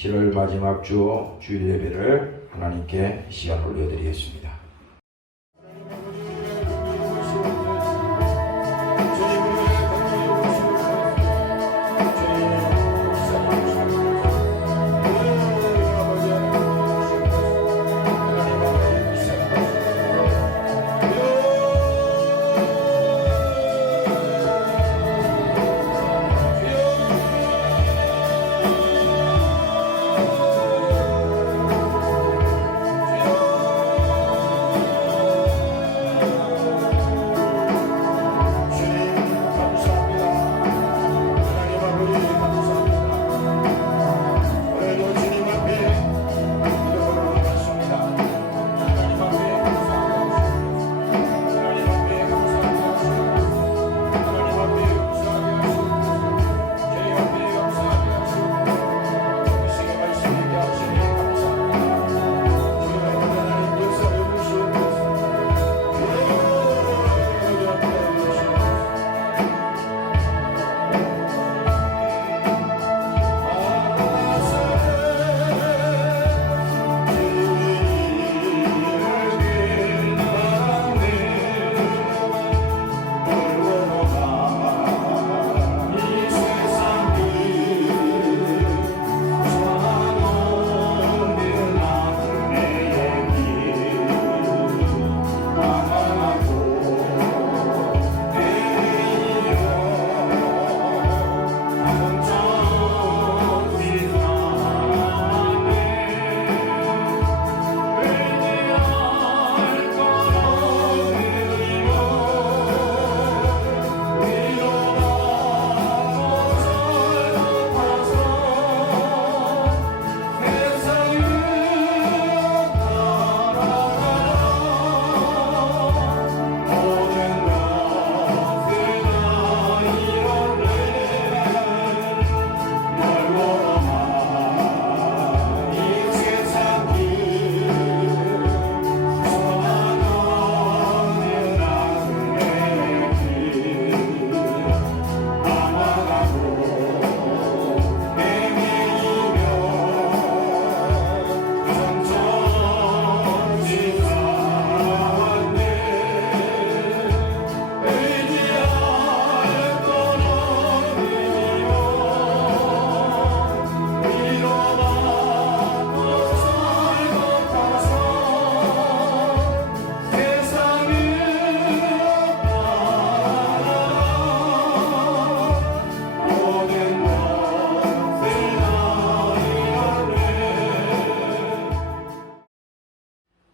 7월 마지막 주 주일 예배를 하나님께 시간 올려드리겠습니다.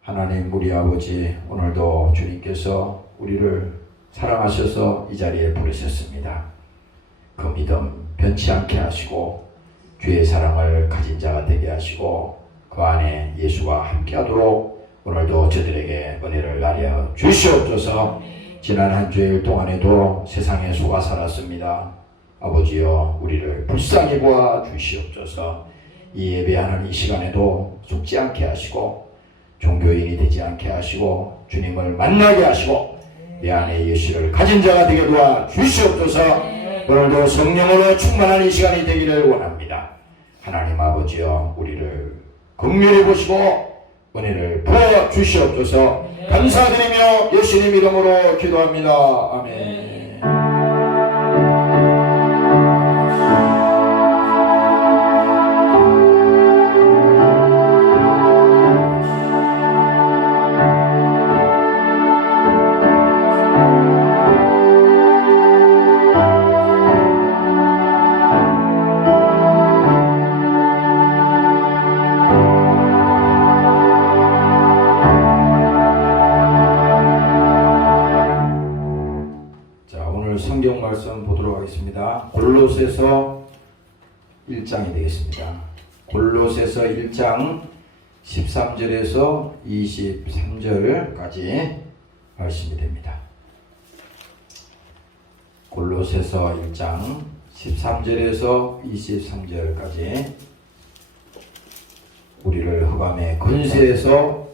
하나님 우리 아버지, 오늘도 주님께서 우리를 사랑하셔서 이 자리에 부르셨습니다. 그 믿음 변치 않게 하시고 주의 사랑을 가진 자가 되게 하시고 그 안에 예수와 함께하도록 오늘도 저들에게 은혜를 나려 주시옵소서. 지난 한 주일 동안에도 세상에 속아 살았습니다. 아버지여, 우리를 불쌍히 보아 주시옵소서. 이 예배하는 이 시간에도 속지 않게 하시고 종교인이 되지 않게 하시고 주님을 만나게 하시고 내 안에 예수를 가진 자가 되게 도와 주시옵소서. 오늘도 성령으로 충만한 이 시간이 되기를 원합니다. 하나님 아버지여, 우리를 긍휼히 보시고 은혜를 부어 주시옵소서. 감사드리며 예수님 이름으로 기도합니다. 아멘. 성경 말씀 보도록 하겠습니다. 골로새서 1장이 되겠습니다. 골로새서 1장 13절에서 23절까지 말씀이 됩니다. 골로새서 1장 13절에서 23절까지 우리를 흑암의 권세에서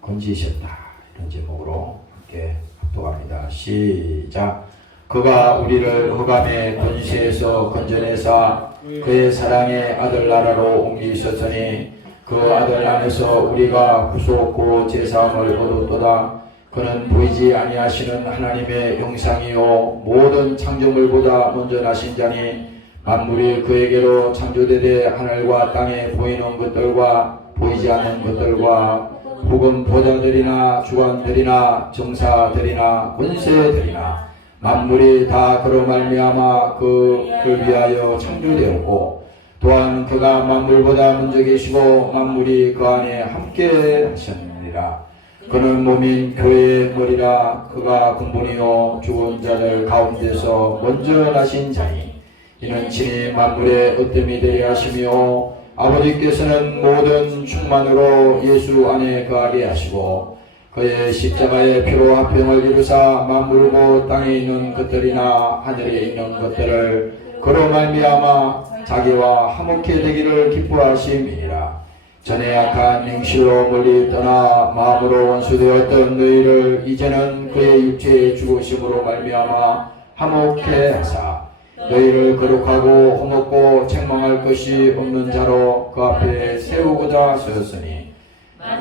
건지셨다, 이런 제목으로 함께 합독합니다. 시작. 그가 우리를 흑암의 권세에서 건져내사 그의 사랑의 아들 나라로 옮기셨으니 그 아들 안에서 우리가 구속고 제사함을 얻었도다. 그는 보이지 아니하시는 하나님의 형상이요 모든 창조물보다 먼저 나신 자니 만물이 그에게로 창조되되 하늘과 땅에 보이는 것들과 보이지 않는 것들과 혹은 보좌들이나 주관들이나 정사들이나 권세들이나 만물이 다 그로 말미암아 그를 위하여 창조되었고 또한 그가 만물보다 먼저 계시고 만물이 그 안에 함께 하셨느니라. 그는 몸인 교회의 머리라. 그가 근본이요 죽은 자들 가운데서 먼저 나신 자니 이는 친히 만물의 으뜸이 되려 하시며 아버지께서는 모든 충만으로 예수 안에 거하게 하시고 그의 십자가의 피로 화평을 이루사 만물고 땅에 있는 것들이나 하늘에 있는 것들을 그로 말미암아 자기와 화목해 되기를 기뻐하심이니라. 전에 악한 행실로 멀리 떠나 마음으로 원수되었던 너희를 이제는 그의 육체의 죽으심으로 말미암아 화목해 하사 너희를 거룩하고 험없고 책망할 것이 없는 자로 그 앞에 세우고자 하셨으니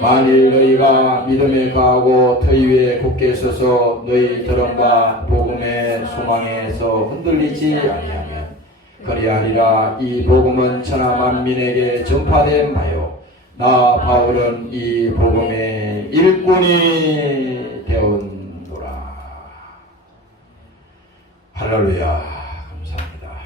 만일 너희가 믿음에 가하고 터위 위에 굳게 서서 너희 들음과 복음의 소망에서 흔들리지 아니하면 그리하리라. 이 복음은 천하 만민에게 전파됨 하여 나 바울은 이 복음의 일꾼이 되었노라. 할렐루야. 감사합니다.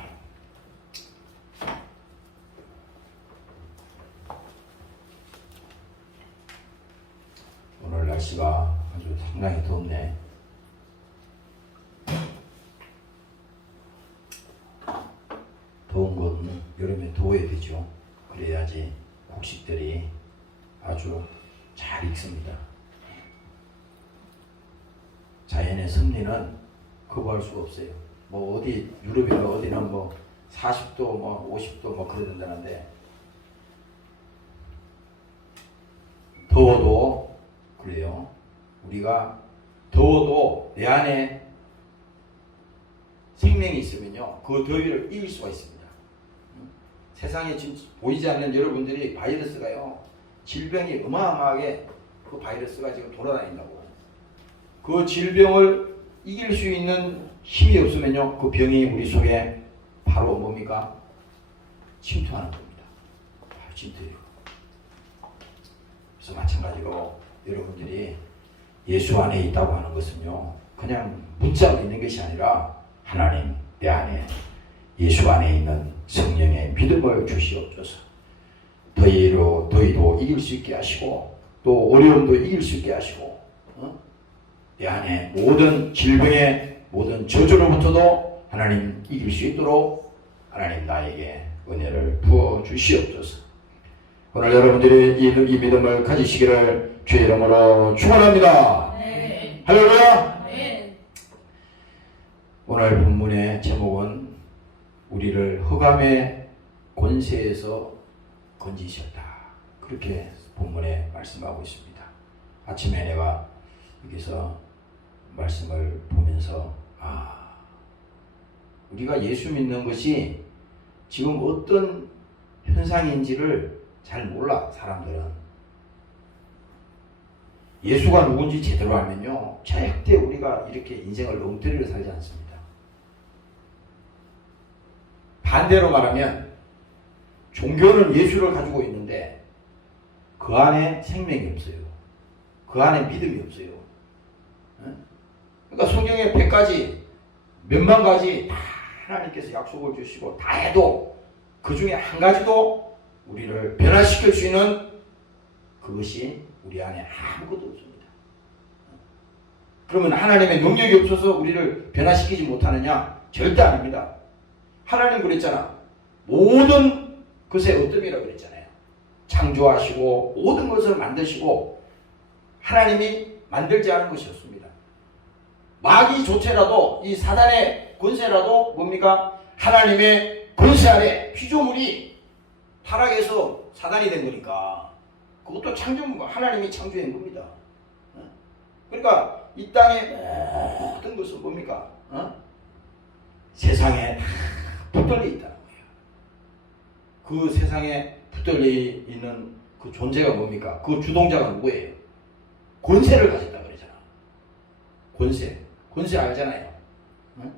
오늘 날씨가 아주 상당히 덥네. 더운 건 여름에 더워야 되죠. 그래야지 곡식들이 아주 잘 익습니다. 자연의 섭리는 거부할 수가 없어요. 뭐 어디 유럽이나 어디는 뭐 40도 뭐 50도 뭐 그래 된다는데 더워도 그래요. 우리가 더워도 내 안에 생명이 있으면요 그 더위를 이길 수가 있습니다. 세상에 진짜 보이지 않는 여러분들이 바이러스가요 질병이 어마어마하게 그 바이러스가 지금 돌아다닌다고. 그 질병을 이길 수 있는 힘이 없으면요 그 병이 우리 속에 바로 뭡니까? 침투하는 겁니다. 바로 침투해요. 그래서 마찬가지로 여러분들이 예수 안에 있다고 하는 것은요 그냥 문자로 있는 것이 아니라 하나님 내 안에 예수 안에 있는 성령의 믿음을 주시옵소서. 더위도 이길 수 있게 하시고 또 어려움도 이길 수 있게 하시고 내 안에 모든 질병의 모든 저주로부터도 하나님 이길 수 있도록 하나님 나에게 은혜를 부어 주시옵소서. 오늘 여러분들이 이 믿음을 가지시기를 주의 이름으로 축원합니다. 네. 할렐루야. 네. 오늘 본문의 제목은 우리를 흑암의 권세에서 건지셨다. 그렇게 본문에 말씀하고 있습니다. 아침에 내가 여기서 말씀을 보면서 우리가 예수 믿는 것이 지금 어떤 현상인지를 잘 몰라. 사람들은 예수가 누군지 제대로 알면요 절대 우리가 이렇게 인생을 엉터리로 살지 않습니다. 반대로 말하면 종교는 예수를 가지고 있는데 그 안에 생명이 없어요. 그 안에 믿음이 없어요. 그러니까 성경에 100가지 몇만 가지 다 하나님께서 약속을 주시고 다 해도 그 중에 한 가지도 우리를 변화시킬 수 있는 그것이 우리 안에 아무것도 없습니다. 그러면 하나님의 능력이 없어서 우리를 변화시키지 못하느냐? 절대 아닙니다. 하나님 그랬잖아. 모든 것의 어뜸이라고 그랬잖아요. 창조하시고 모든 것을 만드시고 하나님이 만들지 않은 것이 없습니다. 마귀조차라도 이 사단의 권세라도 뭡니까? 하나님의 권세 아래 피조물이 타락해서 사단이 된 거니까 그것도 창조물과 하나님이 창조한 겁니다. 그러니까 이 땅에 모든 것은 뭡니까? 세상에 다 붙들려 있다는 거예요. 그 세상에 붙들려 있는 그 존재가 뭡니까? 그 주동자가 누구예요? 권세를 가졌다 그러잖아. 권세 알잖아요. 응?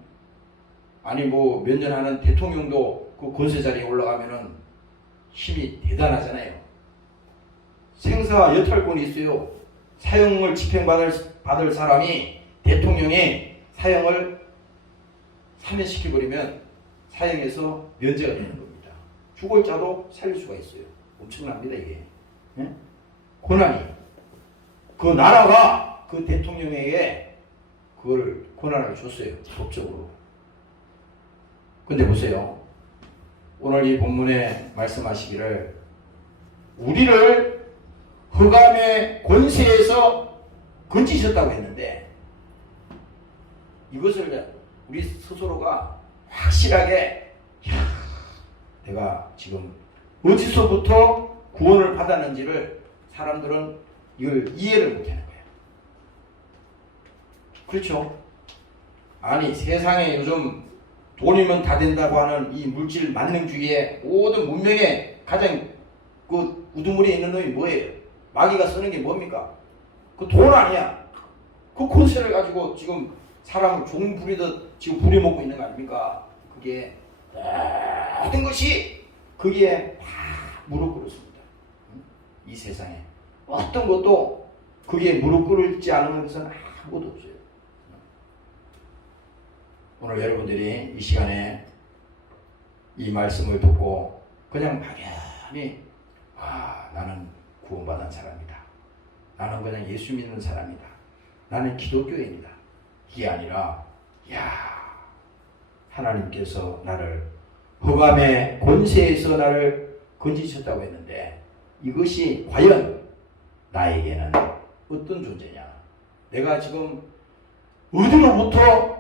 아니 뭐 몇 년 하는 대통령도 그 권세 자리에 올라가면은 힘이 대단하잖아요. 생사 여탈권이 있어요. 사형을 집행받을 사람이 대통령이 사형을 사면시켜버리면 사형에서 면제가 되는 겁니다. 죽을 자도 살릴 수가 있어요. 엄청납니다 이게. 예? 고난이. 그 나라가 그 대통령에게 그걸 권한을 줬어요. 법적으로. 근데 보세요. 오늘 이 본문에 말씀하시기를 우리를 흑암의 권세에서 건지셨다고 했는데 이것을 우리 스스로가 확실하게 내가 지금 어디서부터 구원을 받았는지를 사람들은 이걸 이해를 못하는 거예요. 그렇죠? 아니 세상에 요즘 돈이면 다 된다고 하는 이 물질 만능주의의 모든 문명의 가장 그 우두머리에 있는 놈이 뭐예요? 마귀가 쓰는 게 뭡니까? 그 돈 아니야. 그 권세를 가지고 지금 사람을 종 부리듯 지금 부려먹고 있는 거 아닙니까? 그게 모든 것이 거기에 다 무릎 꿇었습니다. 이 세상에 어떤 것도 거기에 무릎 꿇지 않은 것은 아무것도 없어요. 오늘 여러분들이 이 시간에 이 말씀을 듣고 그냥 막연히 나는 구원받은 사람이다. 나는 그냥 예수 믿는 사람이다. 나는 기독교인이다. 이게 아니라 하나님께서 나를 흑암의 권세에서 나를 건지셨다고 했는데 이것이 과연 나에게는 어떤 존재냐? 내가 지금 어디로부터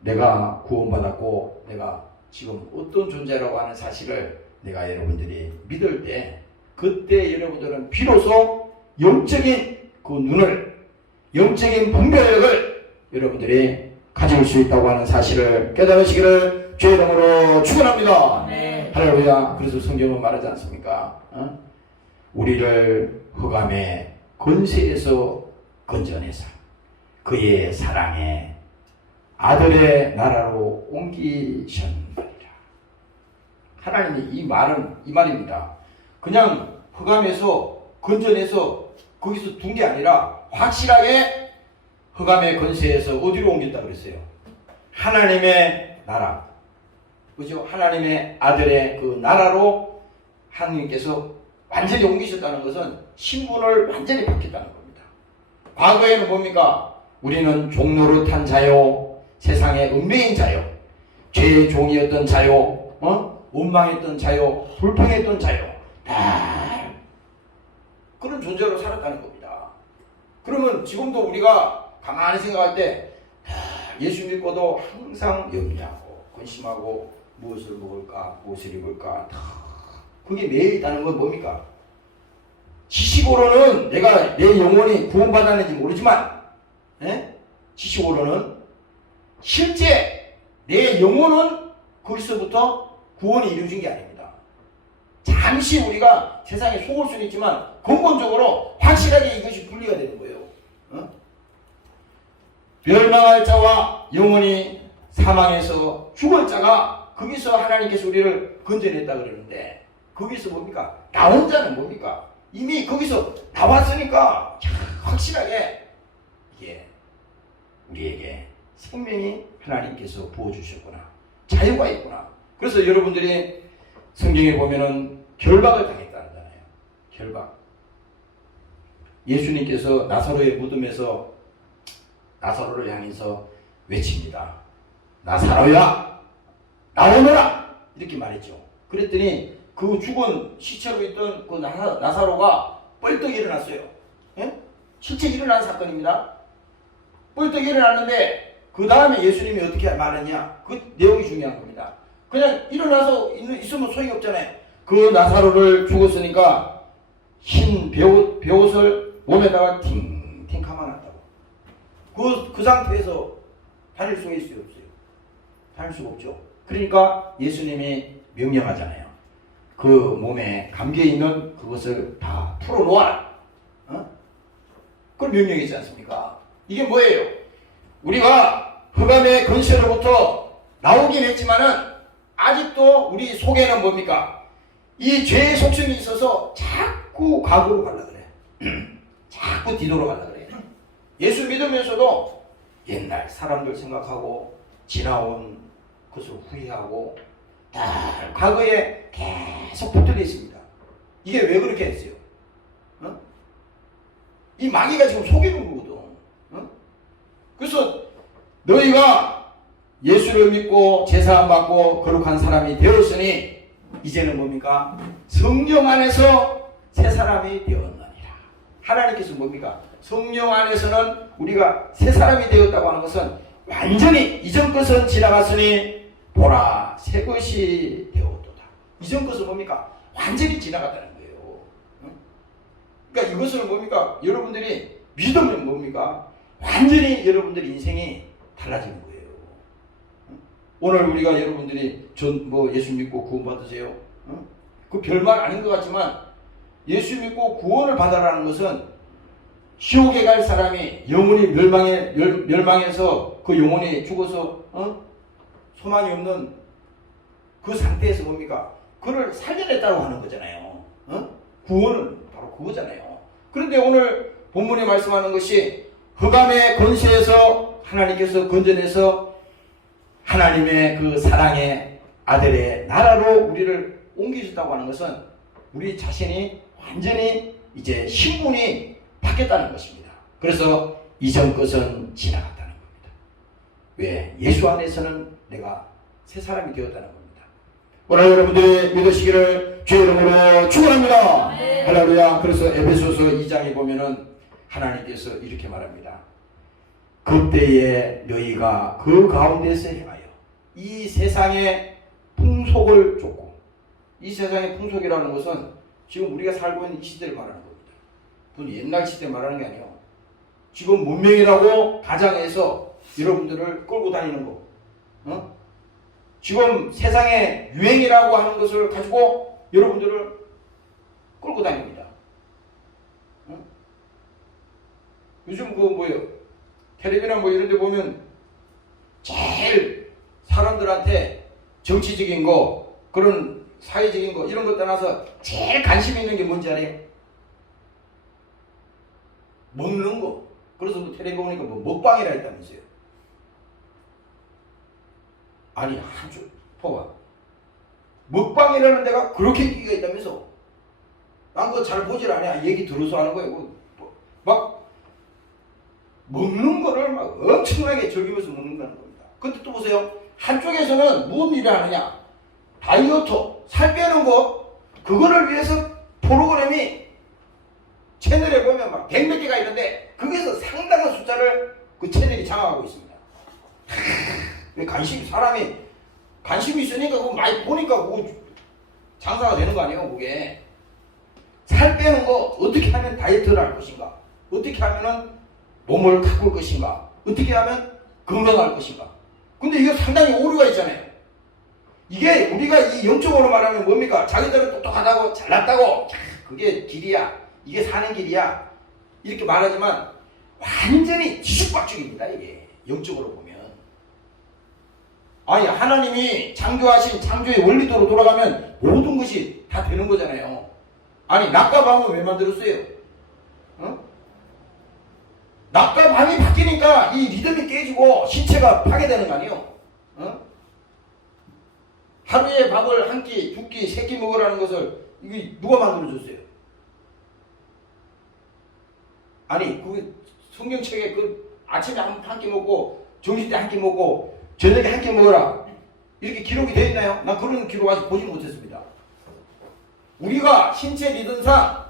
내가 구원받았고 내가 지금 어떤 존재라고 하는 사실을 내가 여러분들이 믿을 때 그때 여러분들은 비로소 영적인 그 눈을 영적인 분별력을 여러분들이 가질 수 있다고 하는 사실을 깨달으시기를 주의 이름으로 축원합니다. 네. 할렐루야. 그래서 성경은 말하지 않습니까? 우리를 흑암의 권세에서 건져내사 그의 사랑에 아들의 나라로 옮기셨느니라. 하나님이 이 말입니다. 그냥 흑암에서 건져내서 거기서 둔 게 아니라 확실하게 흑암의 권세에서 어디로 옮겼다 그랬어요? 하나님의 나라. 그죠? 하나님의 아들의 그 나라로 하나님께서 완전히 옮기셨다는 것은 신분을 완전히 바뀌었다는 겁니다. 과거에는 뭡니까? 우리는 종노릇한 자요, 세상의 은매인 자요, 죄의 종이었던 자요, 원망했던 자요, 불평했던 자요, 다 그런 존재로 살았다는 겁니다. 그러면 지금도 우리가 가만히 생각할 때 예수 믿고도 항상 염려하고 근심하고 무엇을 먹을까, 무엇을 입을까, 그게 매일 있다는 건 뭡니까? 지식으로는 내가 내 영혼이 구원받았는지 모르지만 지식으로는 실제 내 영혼은 거기서부터 구원이 이루어진 게 아닙니다. 잠시 우리가 세상에 속을 수는 있지만 근본적으로 확실하게 이것이 분리가 되는 거예요. 멸망할 자와 영원히 사망해서 죽을 자가 거기서 하나님께서 우리를 건져냈다 그러는데 거기서 뭡니까? 나온 자는 뭡니까? 이미 거기서 나왔으니까 확실하게 이게 우리에게 생명이 하나님께서 부어주셨구나. 자유가 있구나. 그래서 여러분들이 성경에 보면은 결박을 당했다잖아요. 결박. 예수님께서 나사로의 무덤에서 나사로를 향해서 외칩니다. 나사로야 나오너라 이렇게 말했죠. 그랬더니 그 죽은 시체로 있던 그 나사로가 뻘떡 일어났어요. 예? 실제 일어난 사건입니다. 뻘떡 일어났는데 그 다음에 예수님이 어떻게 말했냐? 그 내용이 중요한 겁니다. 그냥 일어나서 있으면 소용이 없잖아요. 그 나사로를 죽었으니까 흰 베옷을 몸에다가 팅팅 감아놨다고. 그 상태에서 다닐 수가 있어요, 없어요? 다닐 수가 없죠. 그러니까 예수님이 명령하잖아요. 그 몸에 감겨있는 그것을 다 풀어놓아라. 그걸 명령했지 않습니까? 이게 뭐예요? 우리가 흑암의 근세로부터 나오긴 했지만은 아직도 우리 속에는 뭡니까? 이 죄의 속성이 있어서 자꾸 과거로 가려 그래. 자꾸 뒤돌아 가려 그래. 예수 믿으면서도 옛날 사람들 생각하고 지나온 것을 후회하고 다 과거에 계속 붙들려 있습니다. 이게 왜 그렇게 했어요? 이 마귀가 지금 속이는 거거든. 그래서 너희가 예수를 믿고 제사함 받고 거룩한 사람이 되었으니 이제는 뭡니까? 성령 안에서 새 사람이 되었느니라. 하나님께서 뭡니까? 성령 안에서는 우리가 새 사람이 되었다고 하는 것은 완전히 이전 것은 지나갔으니 보라 새 것이 되었도다. 이전 것은 뭡니까? 완전히 지나갔다는 거예요. 그러니까 이것을 뭡니까? 여러분들이 믿으면 뭡니까? 완전히 여러분들 인생이 달라지는 거예요. 오늘 우리가 여러분들이 예수 믿고 구원 받으세요. 그 별말 아닌 것 같지만 예수 믿고 구원을 받아라는 것은 지옥에 갈 사람이 영혼이 멸망해서 그 영혼이 죽어서 소망이 없는 그 상태에서 뭡니까? 그를 살려냈다고 하는 거잖아요. 구원은 바로 그거잖아요. 그런데 오늘 본문에 말씀하는 것이 흑암의 권세에서 하나님께서 건져내서 하나님의 그 사랑의 아들의 나라로 우리를 옮기셨다고 하는 것은 우리 자신이 완전히 이제 신분이 바뀌었다는 것입니다. 그래서 이전 것은 지나갔다는 겁니다. 왜? 예수 안에서는 내가 새 사람이 되었다는 겁니다. 오늘 여러분들이 믿으시기를 주의 이름으로 축원합니다. 할렐루야. 그래서 에베소서 2장에 보면은 하나님께서 이렇게 말합니다. 그때에 너희가 그 가운데서 행하여 이 세상의 풍속을 쫓고, 이 세상의 풍속이라는 것은 지금 우리가 살고 있는 이 시대를 말하는 겁니다. 그건 옛날 시대 말하는 게 아니에요. 지금 문명이라고 가장해서 여러분들을 끌고 다니는 거, 지금 세상의 유행이라고 하는 것을 가지고 여러분들을 끌고 다닙니다. 요즘 텔레비나 이런 데 보면 제일 사람들한테 정치적인 거, 그런 사회적인 거, 이런 것 떠나서 제일 관심 있는 게 뭔지 알아요? 먹는 거. 그래서 텔레비 보니까 먹방이라 했다면서요. 아니, 한쪽 봐봐. 먹방이라는 데가 그렇게 인기가 있다면서. 난 그거 잘 보질 않아. 얘기 들어서 하는 거예요. 막 먹는 거를 막 엄청나게 즐기면서 먹는다는 겁니다. 근데 또 보세요. 한쪽에서는 무슨 일을 하느냐? 다이어트, 살 빼는 거, 그거를 위해서 프로그램이 채널에 보면 막 100몇 개가 있는데 거기서 상당한 숫자를 그 채널이 장악하고 있습니다. 사람이 관심이 있으니까 그거 많이 보니까 그거 장사가 되는 거 아니에요, 그게. 살 빼는 거 어떻게 하면 다이어트를 할 것인가? 어떻게 하면은 몸을 가꿀 것인가? 어떻게 하면 건강할 것인가? 근데 이게 상당히 오류가 있잖아요. 이게 우리가 이 영적으로 말하면 뭡니까? 자기들은 똑똑하다고 잘났다고, 그게 길이야, 이게 사는 길이야, 이렇게 말하지만 완전히 뒤죽박죽입니다. 이게 영적으로 보면. 아니, 하나님이 창조하신 창조의 원리대로 돌아가면 모든 것이 다 되는 거잖아요. 아니, 낮과 밤은 왜 만들었어요? 낮과 밤이 바뀌니까 이 리듬이 깨지고 신체가 파괴되는 거 아니에요? 하루에 밥을 한 끼, 두 끼, 세 끼 먹으라는 것을 이게 누가 만들어줬어요? 아니, 그 성경책에 아침에 한 끼 먹고 점심 때 한 끼 먹고 저녁에 한 끼 먹어라, 이렇게 기록이 되어 있나요? 난 그런 기록 아직 보지 못했습니다. 우리가 신체 리듬상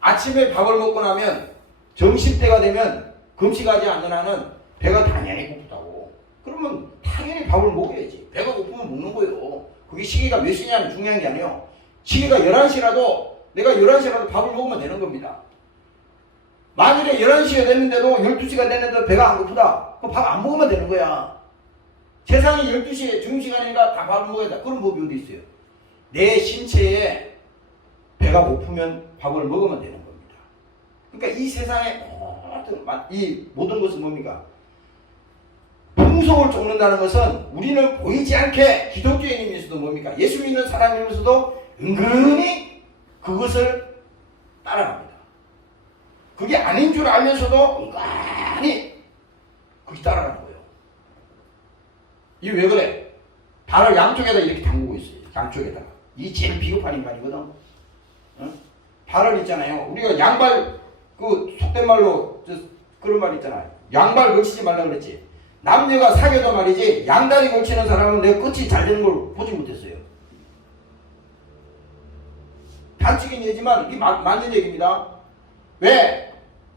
아침에 밥을 먹고 나면 점심때가 되면 금식하지 않는 한은 배가 당연히 고프다고. 그러면 당연히 밥을 먹어야지. 배가 고프면 먹는 거예요. 그게 시계가 몇 시냐는 중요한 게 아니에요. 시계가 11시라도 내가 11시라도 밥을 먹으면 되는 겁니다. 만일에 11시가 됐는데도 12시가 됐는데도 배가 안 고프다, 그럼 밥 안 먹으면 되는 거야. 세상이 12시에 점심시간이니까 다 밥을 먹어야 돼. 그런 법이 어디 있어요? 내 신체에 배가 고프면 밥을 먹으면 되는 겁니다. 그러니까 이 세상에 이 모든 것은 뭡니까? 풍속을 쫓는다는 것은 우리는 보이지 않게 기독교인이면서도 뭡니까? 예수 믿는 사람이면서도 은근히 그것을 따라갑니다. 그게 아닌 줄 알면서도 은근히 그게 따라가는 거예요. 이게 왜 그래? 발을 양쪽에다 이렇게 담그고 있어요. 양쪽에다가. 이 제일 비겁한 인간이거든. 응? 발을 있잖아요. 우리가 양발, 그 속된 말로 그런 말 있잖아요. 양발 걸치지 말라 그랬지. 남녀가 사귀어도 말이지 양다리 걸치는 사람은 내가 끝이 잘 되는 걸 보지 못했어요. 단축인 얘기지만 이게 맞는 얘기입니다. 왜?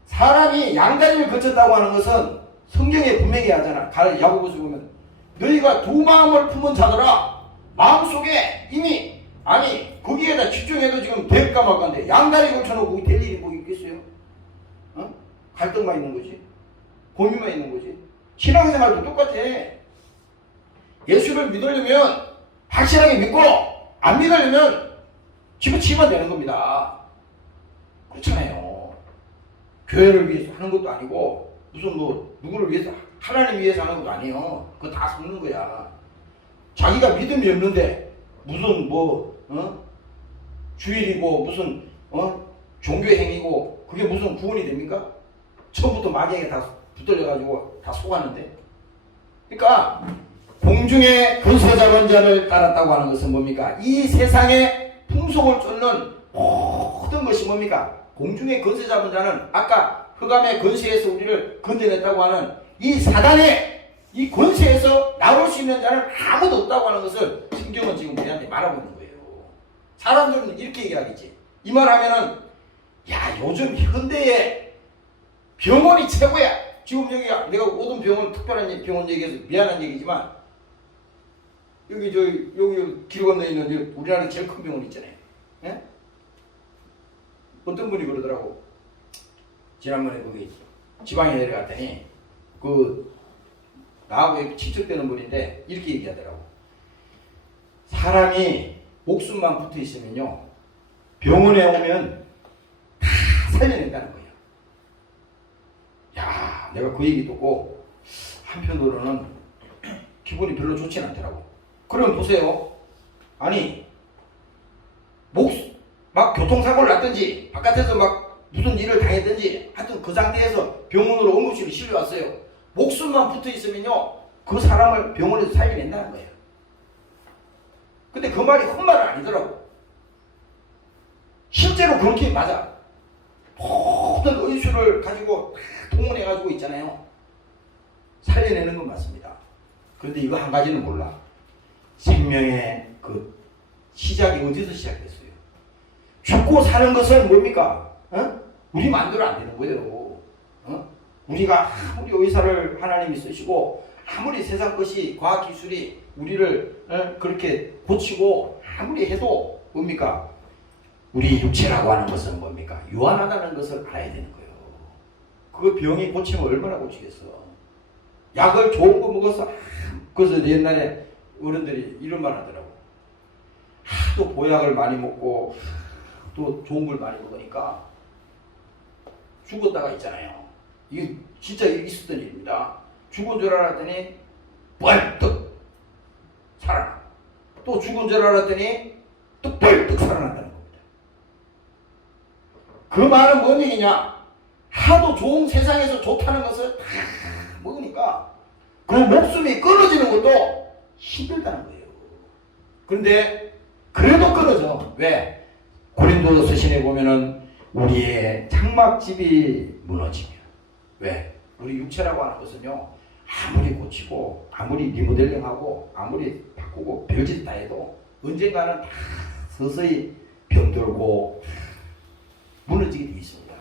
사람이 양다리를 걸쳤다고 하는 것은 성경에 분명히 하잖아. 야고보서 보면 너희가 두 마음을 품은 자들아 마음속에 이미 아니 거기에다 집중해도 지금 될까 말까인데 양다리 걸쳐놓고 될 일이 뭐 있겠어요? 어? 갈등만 있는 거지. 고민만 있는 거지. 신앙생활도 똑같아. 예수를 믿으려면 확실하게 믿고 안 믿으려면 집어치면 되는 겁니다. 그렇잖아요. 교회를 위해서 하는 것도 아니고 무슨 뭐 누구를 위해서 하나님 위해서 하는 것도 아니에요. 그거 다 속는 거야. 자기가 믿음이 없는데 무슨 주일이고 무슨 종교 행위고 그게 무슨 구원이 됩니까? 처음부터 마귀에게 다 붙들려가지고 다 속았는데. 그러니까 공중의 권세 잡은 자를 따랐다고 하는 것은 뭡니까? 이 세상의 풍속을 쫓는 모든 것이 뭡니까? 공중의 권세 잡은 자는 아까 흑암의 권세에서 우리를 건져냈다고 하는 이 사단의 이 권세에서 나올 수 있는 자는 아무도 없다고 하는 것을 성경은 지금 우리한테 말하고 있는 거예요. 사람들은 이렇게 얘기하겠지. 이 말 하면은 야 요즘 현대에 병원이 최고야. 지금 여기 내가 오던 병원 특별한 병원 얘기해서 미안한 얘기지만 여기 길 건너에 있는 우리나라 제일 큰 병원 있잖아요. 예? 어떤 분이 그러더라고. 지난번에 거기 지방에 내려갔더니 나하고 친척되는 분인데 이렇게 얘기하더라고. 사람이 목숨만 붙어 있으면요 병원에 오면 다 살려낸다는 거예요. 야, 내가 그 얘기 듣고 한편으로는 기분이 별로 좋진 않더라고. 그럼 보세요. 아니 막 교통사고를 났든지 바깥에서 막 무슨 일을 당했든지 하여튼 그 상태에서 병원으로 응급실에 실려왔어요. 목숨만 붙어 있으면요 그 사람을 병원에서 살려낸다는 거예요. 근데 그 말이 헛말은 아니더라고. 실제로 그렇게 맞아. 모든 의술을 가지고 동원해가지고 있잖아요. 살려내는 건 맞습니다. 그런데 이거 한 가지는 몰라. 생명의 그 시작이 어디서 시작됐어요? 죽고 사는 것은 뭡니까? 우리 마음대로 안 되는 거예요. 우리가 아무리 의사를 하나님이 쓰시고 아무리 세상 것이 과학기술이 우리를 그렇게 고치고 아무리 해도 뭡니까? 우리 육체라고 하는 것은 뭡니까? 유한하다는 것을 알아야 되는 거예요. 그 병이 고치면 얼마나 고치겠어. 약을 좋은 거 먹어서 그래서 옛날에 어른들이 이런 말 하더라고. 하도 보약을 많이 먹고 또 좋은 걸 많이 먹으니까 죽었다가 있잖아요. 이게 진짜 있었던 일입니다. 죽은 줄 알았더니 벌떡 살아나. 또 죽은 줄 알았더니 또 벌떡 살아난다는 겁니다. 그 말은 뭔 얘기냐? 하도 좋은 세상에서 좋다는 것을 다 먹으니까 그 목숨이 끊어지는 것도 힘들다는 거예요. 그런데 그래도 끊어져. 왜? 고린도 서신에 보면은 우리의 장막집이 무너지면 왜? 우리 육체라고 하는 것은요 아무리 고치고 아무리 리모델링하고 아무리 바꾸고 별짓 다 해도 언젠가는 다 서서히 병들고 무너지게 되어 있습니다.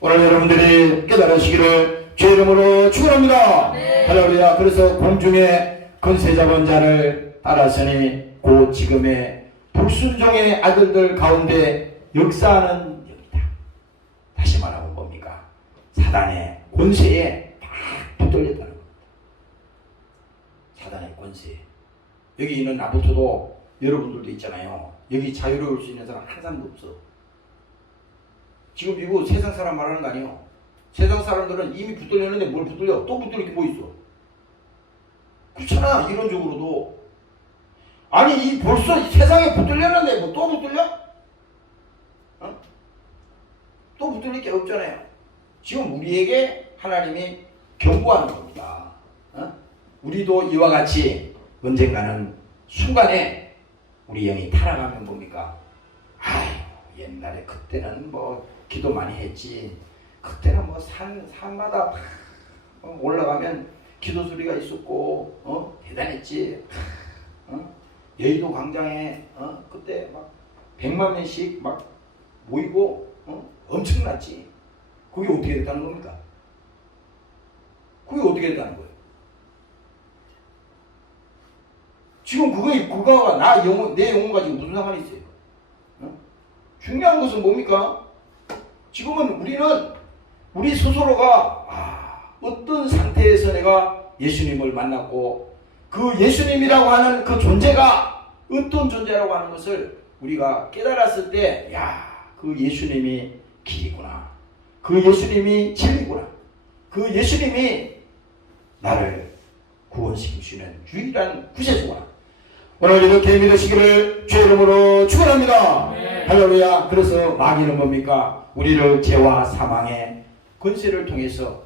오늘 여러분들이 깨달으시기를 주의 이름으로 축원합니다. 네. 할렐루야. 그래서 공중에 권세 잡은 자를 따라서니 곧 지금의 불순종의 아들들 가운데 역사하는 영이다. 다시 말하면 뭡니까? 사단의 권세에 다 붙들렸다는 겁니다. 사단의 권세. 여기 있는 나부터도 여러분들도 있잖아요. 여기 자유로울 수 있는 사람 한 사람도 없어. 지금 이거 세상 사람 말하는 거 아니에요. 세상 사람들은 이미 붙들렸는데 뭘 붙들려? 또 붙들릴 게 뭐 있어? 그렇잖아. 이론적으로도. 아니 이 벌써 세상에 붙들렸는데 뭐 또 붙들려? 어? 또 붙들릴 게 없잖아요. 지금 우리에게 하나님이 경고하는 겁니다. 어? 우리도 이와 같이 언젠가는 순간에 우리 영이 타락하면 뭡니까? 아유 옛날에 그때는 뭐 기도 많이 했지. 그때는 뭐 산마다 올라가면 기도 소리가 있었고 대단했지. 여의도 광장에 그때 막 100만 명씩 막 모이고 엄청났지. 그게 어떻게 됐다는 겁니까? 그게 어떻게 됐다는 거예요? 지금 그거가 내 영혼과 지금 무슨 상관이 있어요? 중요한 것은 뭡니까? 지금은 우리 스스로가 어떤 상태에서 내가 예수님을 만났고 그 예수님이라고 하는 그 존재가 어떤 존재라고 하는 것을 우리가 깨달았을 때, 그 예수님이 길이구나. 그 예수님이 진리구나. 그 예수님이 나를 구원시키시는 유일한 구세주구나. 오늘 이렇게 믿으시기를 주의 이름으로 축원합니다. 할렐루야. 그래서 마귀는 뭡니까? 우리를 죄와 사망의 권세를 통해서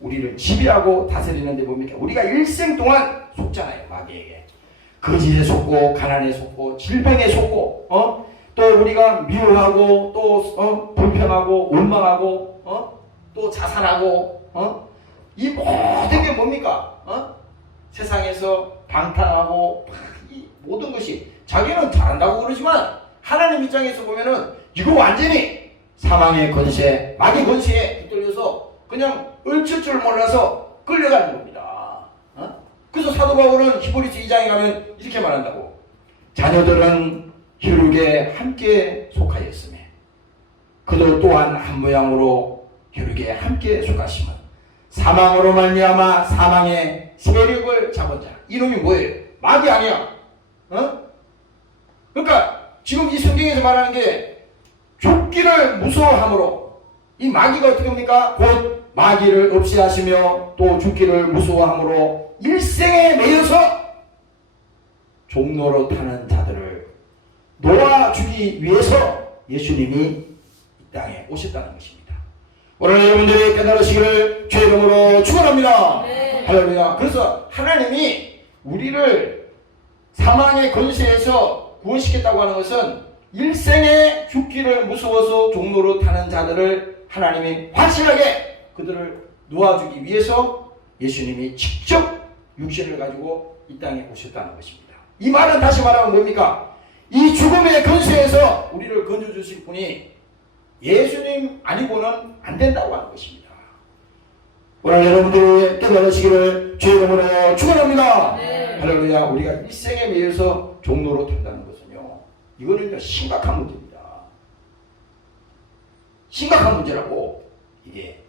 우리를 지배하고 다스리는데 뭡니까? 우리가 일생 동안 속잖아요. 마귀에게. 거지에 속고 가난에 속고 질병에 속고 또 우리가 미워하고 또 불평하고 원망하고 또 자살하고 이 모든 게 뭡니까? 세상에서 방탕하고 이 모든 것이 자기는 잘한다고 그러지만 하나님 입장에서 보면은 이거 완전히 사망의 권세, 마귀 권세에 붙들려서 그냥 얼칠 줄 몰라서 끌려가는 겁니다. 그래서 사도 바울은 히브리서 2장에 가면 이렇게 말한다고. 자녀들은 혈육에 함께 속하였으며 그도 또한 한 모양으로 혈육에 함께 속하시면 사망으로 말미암아 사망의 세력을 잡은 자. 이놈이 뭐예요? 마귀 아니야. 그러니까 지금 이 성경에서 말하는 게 죽기를 무서워함으로 이 마귀가 어떻게 합니까? 곧 마귀를 없이 하시며 또 죽기를 무서워함으로 일생에 매여서 종로로 타는 자들을 놓아주기 위해서 예수님이 이 땅에 오셨다는 것입니다. 오늘 여러분들이 깨달으시기를 주의 이름으로 축원합니다. 할렐루야. 그래서 하나님이 우리를 사망의 권세에서 구원시켰다고 하는 것은 일생에 죽기를 무서워서 종로로 타는 자들을 하나님이 확실하게 그들을 놓아주기 위해서 예수님이 직접 육신을 가지고 이 땅에 오셨다는 것입니다. 이 말은 다시 말하면 뭡니까? 이 죽음의 권세에서 우리를 건져주실 분이 예수님 아니고는 안 된다고 하는 것입니다. 오늘 여러분들이 깨달으시기를 주의 이름으로 축원합니다. 할렐루야. 우리가 일생에 매여서 종로로 탄다는 것은요, 이거는 심각한 문제입니다. 심각한 문제라고. 이게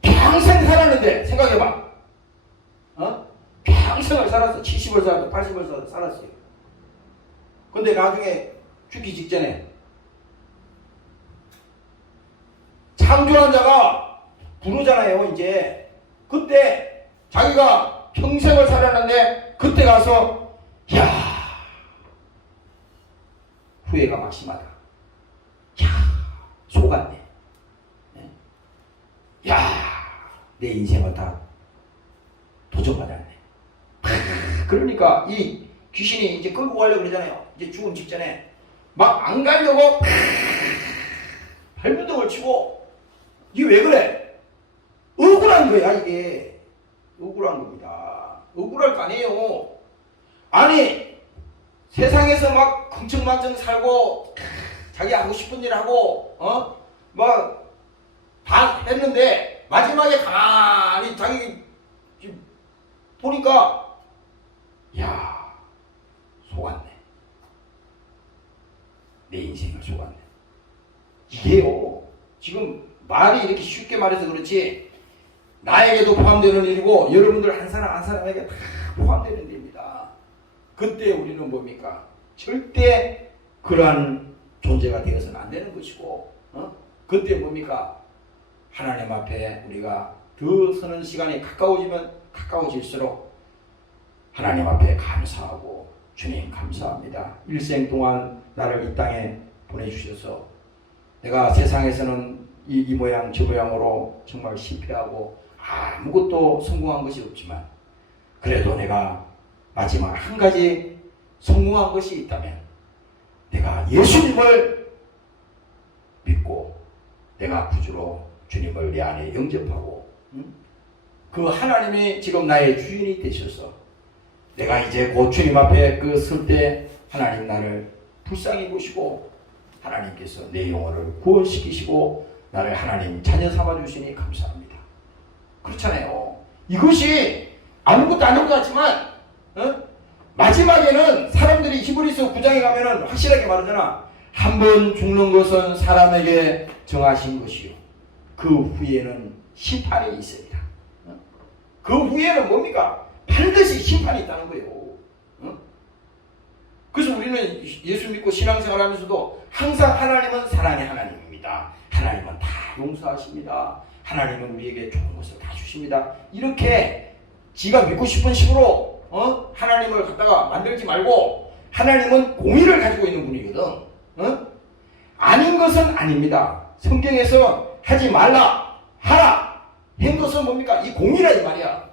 평생 살았는데 생각해봐. 평생을 살았어. 70을 살았어. 80을 살았어요. 근데 나중에 죽기 직전에 창조한 자가 부르잖아요. 이제 그때 자기가 평생을 살았는데 그때 가서 후회가 막심하다. 속았네. 내 인생을 다 도전받았네. 그러니까 이 귀신이 이제 끌고 가려고 그러잖아요. 이제 죽음 직전에 막 안 가려고 발문덕을 치고. 이게 왜 그래? 억울한 거야. 이게 억울한 겁니다. 억울할 거 아니에요. 아니 세상에서 막 긍정만정 살고 자기 하고 싶은 일 하고 막 다 했는데 마지막에 가만히 자기 보니까 속았네. 내 인생을 속았네. 이게요, 지금 말이 이렇게 쉽게 말해서 그렇지 나에게도 포함되는 일이고 여러분들 한 사람 한 사람에게 다 포함되는 일입니다. 그때 우리는 뭡니까? 절대 그러한 존재가 되어서는 안 되는 것이고, 그때 뭡니까? 하나님 앞에 우리가 더 서는 시간이 가까워지면 가까워질수록 하나님 앞에 감사하고, 주님 감사합니다. 일생 동안 나를 이 땅에 보내주셔서 내가 세상에서는 이 모양 저 모양으로 정말 실패하고 아무것도 성공한 것이 없지만, 그래도 내가 마지막 한 가지 성공한 것이 있다면 내가 예수님을 믿고 내가 구주로 주님을 내 안에 영접하고, 그 하나님이 지금 나의 주인이 되셔서 내가 이제 곧 주님 앞에 그 설 때 하나님 나를 불쌍히 보시고 하나님께서 내 영혼을 구원시키시고 나를 하나님 자녀 삼아 주시니 감사합니다. 그렇잖아요. 이것이 아무것도 아닌 것 같지만 마지막에는 사람들이 히브리서 9장에 가면은 확실하게 말하잖아. 한 번 죽는 것은 사람에게 정하신 것이요, 그 후에는 심판이 있습니다. 그 후에는 뭡니까? 반드시 심판이 있다는 거예요. 그래서 우리는 예수 믿고 신앙생활 하면서도 항상 하나님은 사랑의 하나님입니다. 하나님은 다 용서하십니다. 하나님은 우리에게 좋은 것을 다 주십니다. 이렇게 지가 믿고 싶은 식으로 하나님을 갖다가 만들지 말고, 하나님은 공의를 가지고 있는 분이거든. 아닌 것은 아닙니다. 성경에서 하지 말라, 하라, 한 것은 뭡니까? 이 공의라 이 말이야.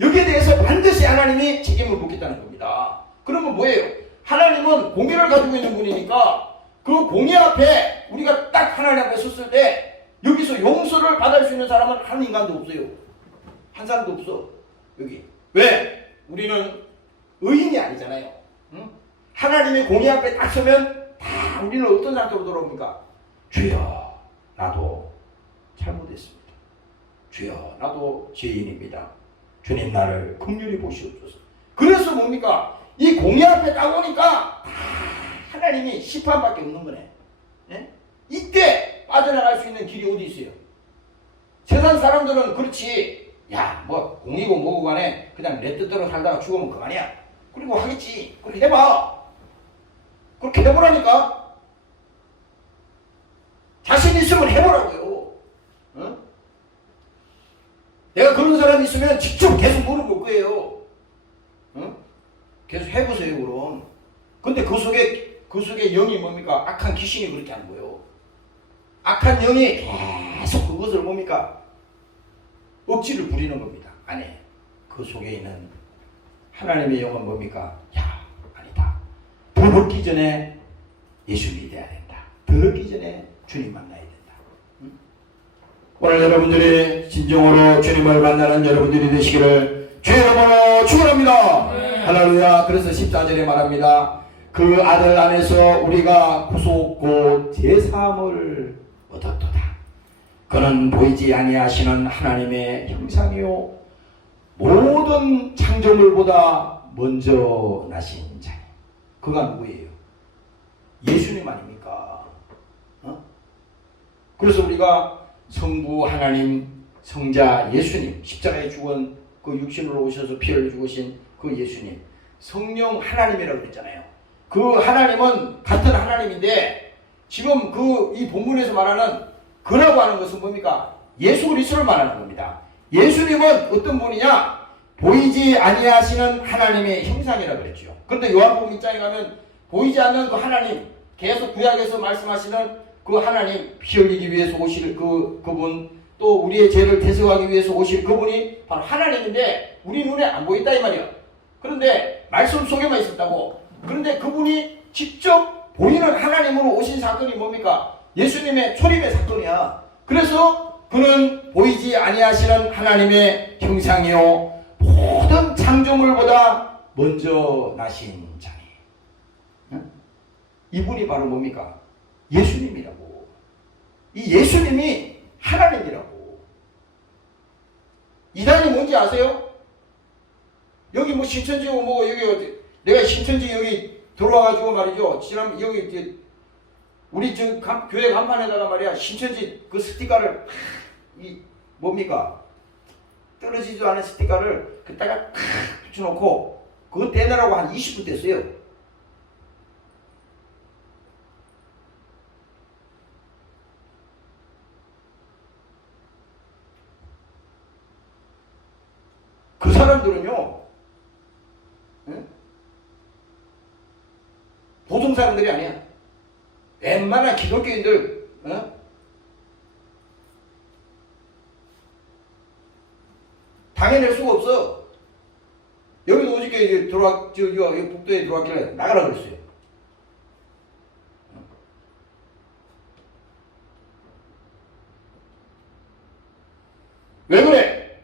여기에 대해서 반드시 하나님이 책임을 묻겠다는 겁니다. 그러면 뭐예요? 하나님은 공의를 가지고 있는 분이니까 그 공의 앞에 우리가 딱 하나님 앞에 섰을 때 여기서 용서를 받을 수 있는 사람은 한 인간도 없어요. 한 사람도 없어. 여기. 왜? 우리는 의인이 아니잖아요. 하나님의 공의 앞에 딱 서면 다 우리는 어떤 상태로 돌아옵니까? 주여, 나도 잘못했습니다. 주여, 나도 죄인입니다. 주님, 나를 긍휼히 보시옵소서. 그래서 뭡니까? 이 공의 앞에 딱 오니까 하나님이 심판밖에 없는 거네. 네? 이때 빠져나갈 수 있는 길이 어디 있어요? 세상 사람들은 그렇지, 야, 뭐 공이고 뭐고 간에 그냥 내 뜻대로 살다가 죽으면 그만이야. 그리고 하겠지. 그렇게 해봐. 그렇게 해보라니까. 자신 있으면 해보라고요. 내가 그런 사람이 있으면 직접 계속 물어볼 거예요. 계속 해보세요, 그럼. 근데 그 속에 영이 뭡니까? 악한 귀신이 그렇게 하는 거예요. 악한 영이 계속 그것을 뭡니까? 억지를 부리는 겁니다. 안에. 그 속에 있는 하나님의 영은 뭡니까? 야, 아니다. 더 늦기 전에 예수 믿어야 된다. 더 늦기 전에 주님 만나야 된다. 오늘 여러분들이 진정으로 주님을 만나는 여러분들이 되시기를 주의 이름으로 축원합니다. 할렐루야. 그래서 14절에 말합니다. 그 아들 안에서 우리가 구속고 제사함을 얻었도다. 그는 보이지 아니하시는 하나님의 형상이요 모든 창조물보다 먼저 나신 자니. 그가 누구예요? 예수님 아닙니까? 그래서 우리가 성부 하나님, 성자 예수님, 십자가에 죽은 그 육신으로 오셔서 피 흘려 죽으신 그 예수님, 성령 하나님이라고 그랬잖아요. 그 하나님은 같은 하나님인데 지금 이 본문에서 말하는 그라고 하는 것은 뭡니까? 예수 그리스도를 말하는 겁니다. 예수님은 어떤 분이냐? 보이지 아니하시는 하나님의 형상이라고 그랬죠. 그런데 요한복음 1장에 가면 보이지 않는 그 하나님, 계속 구약에서 말씀하시는 그 하나님, 피 흘리기 위해서 오실 그분, 또 우리의 죄를 대속하기 위해서 오실 그분이 바로 하나님인데 우리 눈에 안 보인다 이 말이야. 그런데 말씀 속에만 있었다고. 그런데 그분이 직접 보이는 하나님으로 오신 사건이 뭡니까? 예수님의 초림의 사건이야. 그래서 그는 보이지 아니하시는 하나님의 형상이요 모든 창조물보다 먼저 나신 자니. 이분이 바로 뭡니까? 예수님이라고. 이 예수님이 하나님이라고. 이단이 뭔지 아세요? 여기 뭐 신천지고 뭐 여기 어디, 내가 신천지 여기 들어와가지고 말이죠. 지난 여기 우리 저 교회 간판에다가 말이야 신천지 그 스티커를 이 뭡니까? 떨어지지도 않은 스티커를 그다가 붙여놓고 그거 떼내라고 한 20분 뗐어요. 그 사람들은요, 보통 사람들이 아니야. 웬만한 기독교인들, 당해낼 수가 없어. 여기도 어저께 여기 북도에 들어왔길래 나가라 그랬어요. 왜 그래?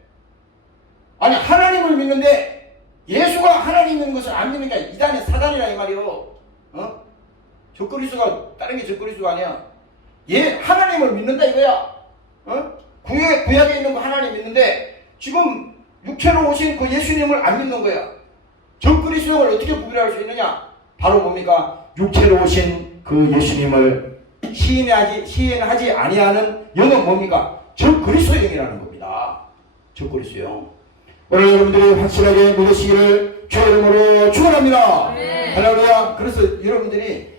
아니, 하나님을 믿는데 예수가 하나님인 것을 안 믿으니까 이단의 사단이라 이 말이요. 저 그리스도가 다른 게 저 그리스도가 아니야. 하나님을 믿는다 이거야. 구약에 있는 거 하나님 믿는데 지금 육체로 오신 그 예수님을 안 믿는 거야. 저 그리스도를 어떻게 구별할 수 있느냐? 바로 뭡니까? 육체로 오신 그 예수님을 시인하지 아니하는 영은 뭡니까? 저 그리스도 영이라는 겁니다. 저 그리스도요. 오늘 여러분들이 확실하게 믿으시기를 주의 이름으로 축원합니다. 할렐루야. 그래서 여러분들이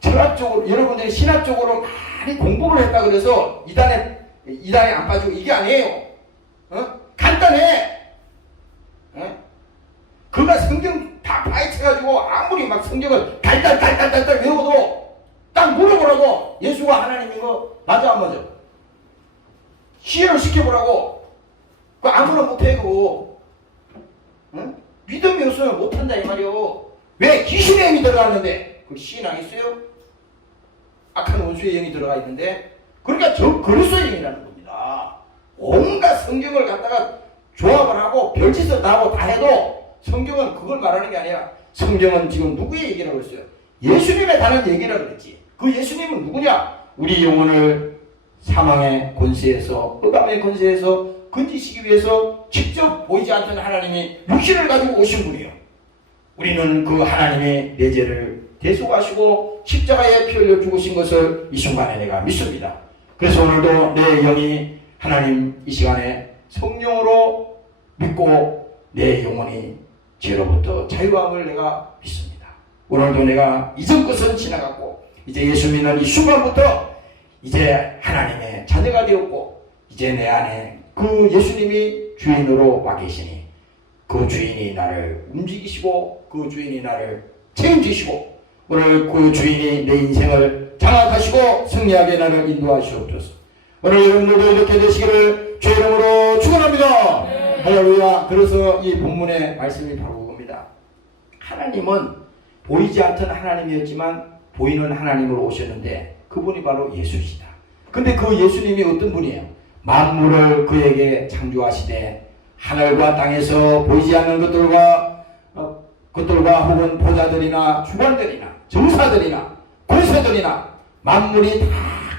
철학적으로, 여러분들이 신학적으로 많이 공부를 했다 그래서 이단에 안 빠지고 이게 아니에요. 간단해. 그가 성경 다 파헤쳐가지고 아무리 막 성경을 달달 외워도 딱 물어보라고. 예수가 하나님인 거 맞아 안 맞아? 시연을 시켜보라고. 그 아무나 못해 그거. 믿음이 없으면 못한다 이 말이요. 왜? 귀신의 영이 들어갔는데 그 시인하겠어요? 악한 원수의 영이 들어가 있는데, 그러니까 저 그리스도의 영이라는 겁니다. 온갖 성경을 갖다가 조합을 하고 별짓을 다 하고 다 해도 성경은 그걸 말하는 게 아니라 성경은 지금 누구의 얘기라고 했어요? 예수님에 관한 얘기라고 그랬지. 그 예수님은 누구냐? 우리 영혼을 사망의 권세에서, 흑암의 권세에서 건지시기 위해서 직접 보이지 않던 하나님이 육신을 가지고 오신 분이요. 우리는 그 하나님의 내 죄를 대속하시고 십자가에 피 흘려 죽으신 것을 이 순간에 내가 믿습니다. 그래서 오늘도 내 영이 하나님 이 시간에 성령으로 믿고 내 영혼이 죄로부터 자유함을 내가 믿습니다. 오늘도 내가 이전 것은 지나갔고 이제 예수 믿는 이 순간부터 이제 하나님의 자녀가 되었고 이제 내 안에 그 예수님이 주인으로 와 계시니 그 주인이 나를 움직이시고 그 주인이 나를 책임지시고 오늘 그 주인이 내 인생을 장악하시고 승리하게 나를 인도하시옵소서. 오늘 여러분들도 이렇게 되시기를 주의 이름으로 축원합니다. 할렐루야. 그래서 이 본문의 말씀이 바로 그겁니다. 하나님은 보이지 않던 하나님이었지만 보이는 하나님으로 오셨는데 그분이 바로 예수시다. 근데 그 예수님이 어떤 분이에요? 만물을 그에게 창조하시되 하늘과 땅에서 보이지 않는 것들과 혹은 보좌들이나 주관들이나 정사들이나 권세들이나 만물이 다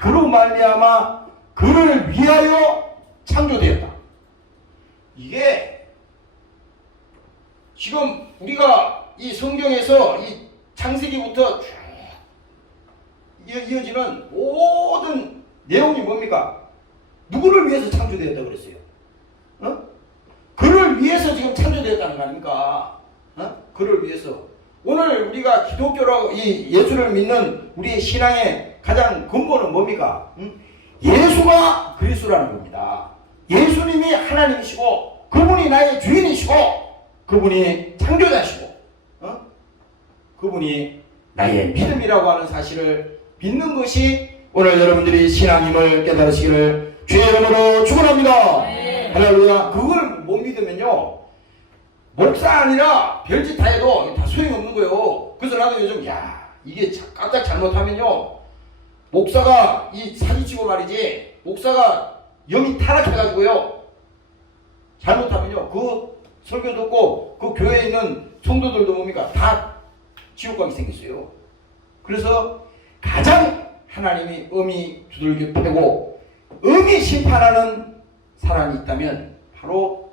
그로 말미암아 그를 위하여 창조되었다. 이게 지금 우리가 이 성경에서 이 창세기부터 쭉 이어지는 모든 내용이 뭡니까? 누구를 위해서 창조되었다고 그랬어요? 그를 위해서 지금 창조되었다는 거 아닙니까? 그를 위해서. 오늘 우리가 기독교라고 이 예수를 믿는 우리의 신앙의 가장 근본은 뭡니까? 예수가 그리스도라는 겁니다. 예수님이 하나님이시고 그분이 나의 주인이시고 그분이 창조자시고 그분이 나의 믿음이라고 하는 사실을 믿는 것이 오늘 여러분들이 신앙임을 깨달으시기를 주의 이름으로 축원합니다. 할렐루야. 그걸 못 믿으면요 목사 아니라 별짓 다 해도 다 소용없는 거예요. 그래서 나도 요즘 이게 깜짝 잘못하면요 목사가 이 사기치고 말이지 목사가 영이 타락해가지고요 잘못하면요 그 설교 듣고 그 교회에 있는 성도들도 뭡니까 다 지옥 가게 생겼어요. 그래서 가장 하나님이 엄히 두들겨 패고 엄히 심판하는 사람이 있다면 바로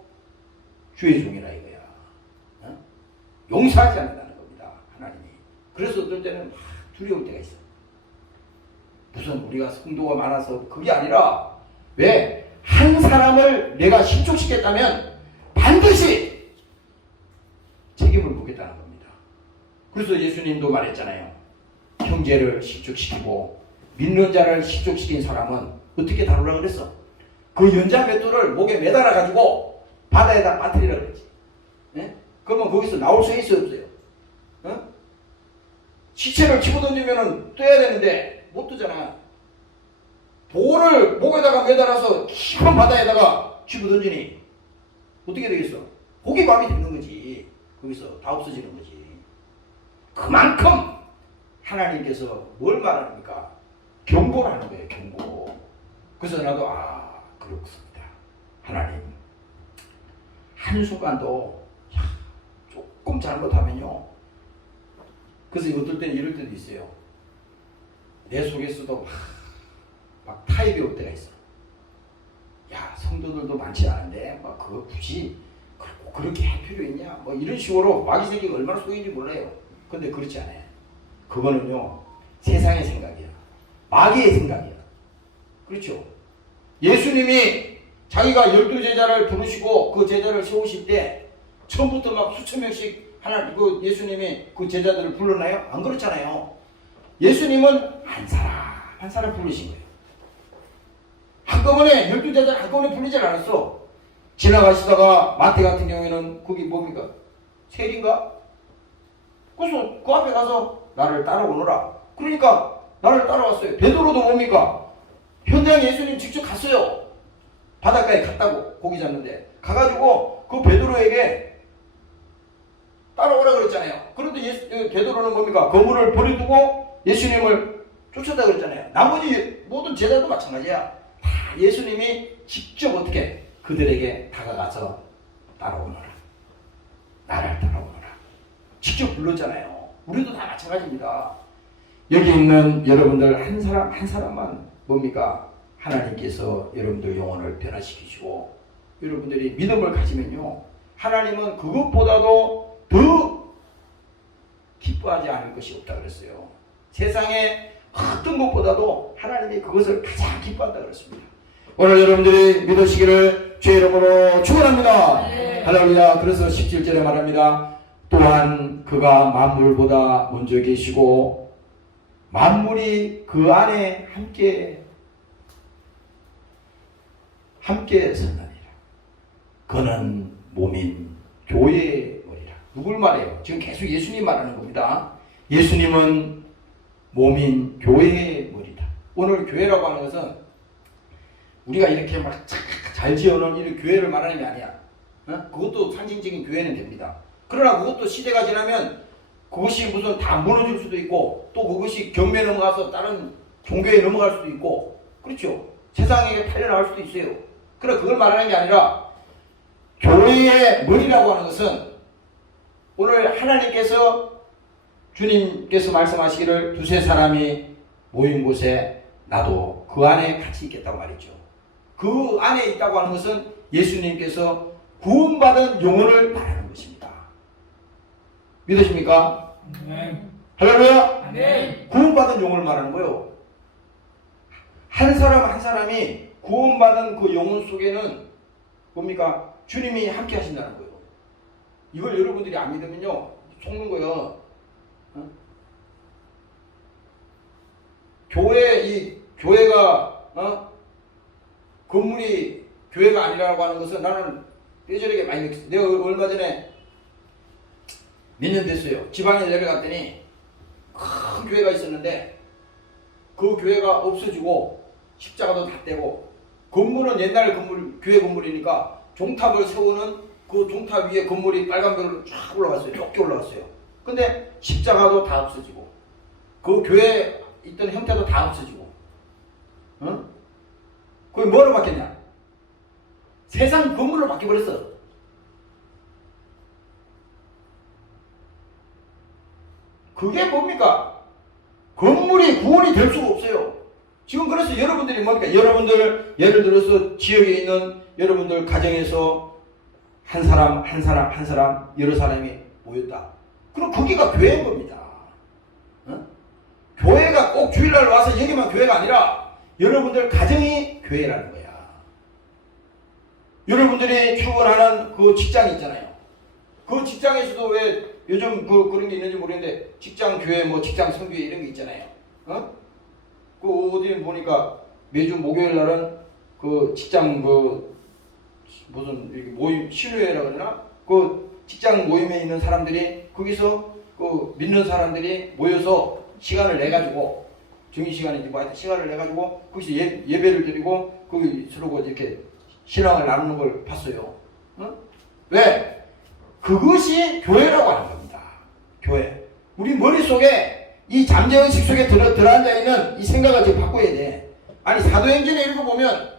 주의 종이라 이거야. 용서하지 않는다는 겁니다. 하나님이. 그래서 어떤 때는 두려울 때가 있어. 무슨 우리가 성도가 많아서 그게 아니라 왜? 한 사람을 내가 실족시켰다면 반드시 책임을 그래서 예수님도 말했잖아요. 형제를 실족시키고 믿는 자를 실족시킨 사람은 어떻게 다루라 그랬어? 그 연자 맷돌을 목에 매달아 가지고 바다에다 빠뜨리라 그랬지. 예? 그러면 거기서 나올 수 있어요, 없어요? 어? 시체를 집어던지면 떠야 되는데 못 뜨잖아. 돌을 목에다가 매달아서 깊은 바다에다가 집어던지니 어떻게 되겠어? 고기밥이 되는 거지. 거기서 다 없어지는 거지. 그만큼 하나님께서 뭘 말합니까? 경고를 하는 거예요. 경고. 그래서 나도 그렇습니다. 하나님 한순간도 조금 잘못하면요. 그래서 어떨 때는 이럴 때도 있어요. 내 속에서도 막 타협이 올 때가 있어. 야, 성도들도 많지 않은데 막 그거 굳이 그렇게 할 필요 있냐? 뭐 이런 식으로 마귀 새끼가 얼마나 속인지 몰라요. 근데 그렇지 않아요. 그거는요, 세상의 생각이야. 마귀의 생각이야. 그렇죠? 예수님이 자기가 12제자를 부르시고 그 제자를 세우실 때 처음부터 막 수천 명씩 그 예수님이 그 제자들을 불러나요? 안 그렇잖아요. 예수님은 한 사람 부르신 거예요. 한꺼번에 12제자를 한꺼번에 부르질 않았어. 지나가시다가 마태 같은 경우에는 거기 뭡니까? 세리인가? 그래서 그 앞에 가서 나를 따라오너라. 그러니까 나를 따라왔어요. 베드로도 뭡니까? 현장에 예수님 직접 갔어요. 바닷가에 갔다고 고기 잡는데 가가지고 그 베드로에게 따라오라 그랬잖아요. 그런데 베드로는 뭡니까? 거물을 버려두고 예수님을 쫓아다 그랬잖아요. 나머지 모든 제자도 마찬가지야. 다 예수님이 직접 어떻게 그들에게 다가가서 따라오너라. 나를 따라오너라. 직접 불렀잖아요. 우리도 다 마찬가지입니다. 여기 있는 여러분들 한 사람 한 사람만 뭡니까? 하나님께서 여러분들 영혼을 변화시키시고 여러분들이 믿음을 가지면요. 하나님은 그것보다도 더 기뻐하지 않을 것이 없다 그랬어요. 세상에 어떤 것보다도 하나님이 그것을 가장 기뻐한다 그랬습니다. 오늘 여러분들이 믿으시기를 주의 이름으로 축원합니다. 네. 할렐루야. 그래서 17절에 말합니다. 또한 그가 만물보다 먼저 계시고 만물이 그 안에 함께 선하니라. 그는 몸인 교회의 머리라. 누굴 말해요? 지금 계속 예수님 말하는 겁니다. 예수님은 몸인 교회의 머리다. 오늘 교회라고 하는 것은 우리가 이렇게 막 잘 지어놓은 이런 교회를 말하는 게 아니야. 그것도 상징적인 교회는 됩니다. 그러나 그것도 시대가 지나면 그것이 무슨 다 무너질 수도 있고 또 그것이 경매에 넘어가서 다른 종교에 넘어갈 수도 있고 그렇죠. 세상에 팔려나갈 수도 있어요. 그래 그걸 말하는 게 아니라 교회의 머리라고 하는 것은 오늘 하나님께서 주님께서 말씀하시기를 두세 사람이 모인 곳에 나도 그 안에 같이 있겠다고 말이죠. 그 안에 있다고 하는 것은 예수님께서 구원받은 영혼을 말하는 것입니다. 믿으십니까? 네. 할렐루야? 네. 구원받은 영혼을 말하는 거예요. 한 사람 한 사람이 구원받은 그 영혼 속에는 뭡니까? 주님이 함께 하신다는 거예요. 이걸 여러분들이 안 믿으면요 속는 거예요. 교회가 건물이 교회가 아니라고 하는 것은 나는 뼈저리게 많이 느꼈어요. 내가 얼마 전에 몇 년 됐어요. 지방에 내려갔더니 큰 교회가 있었는데 그 교회가 없어지고 십자가도 다 떼고 건물은 옛날 건물, 교회 건물이니까 종탑을 세우는 그 종탑 위에 건물이 빨간벽으로 쫙 올라갔어요. 좁게 올라갔어요. 근데 십자가도 다 없어지고 그 교회에 있던 형태도 다 없어지고 그게 뭐로 바뀌었냐? 세상 건물로 바뀌어버렸어. 그게 뭡니까? 건물이 구원이 될 수가 없어요. 지금 그래서 여러분들이 뭡니까? 여러분들 예를 들어서 지역에 있는 여러분들 가정에서 한 사람 여러 사람이 모였다. 그럼 거기가 교회인 겁니다. 교회가 꼭 주일날 와서 여기만 교회가 아니라 여러분들 가정이 교회라는 거야. 여러분들이 출근하는 그 직장이 있잖아요. 그 직장에서도 왜 요즘 그런 게 있는지 모르겠는데 직장 교회 뭐 직장 성교회 이런 게 있잖아요. 그 어디 보니까 매주 목요일 날은 그 직장 무슨 모임 신우회라 그러나 그 직장 모임에 있는 사람들이 거기서 그 믿는 사람들이 모여서 시간을 내 가지고 정의 시간인지 뭐 하여튼 시간을 내 가지고 거기서 예배를 드리고 거기 서로 이렇게 신앙을 나누는 걸 봤어요. 왜? 그것이 교회라고 하는 겁니다. 교회. 우리 머릿속에 이 잠재의식 속에 들어앉아 있는 이 생각을 지금 바꿔야 돼. 아니 사도행전에 읽어보면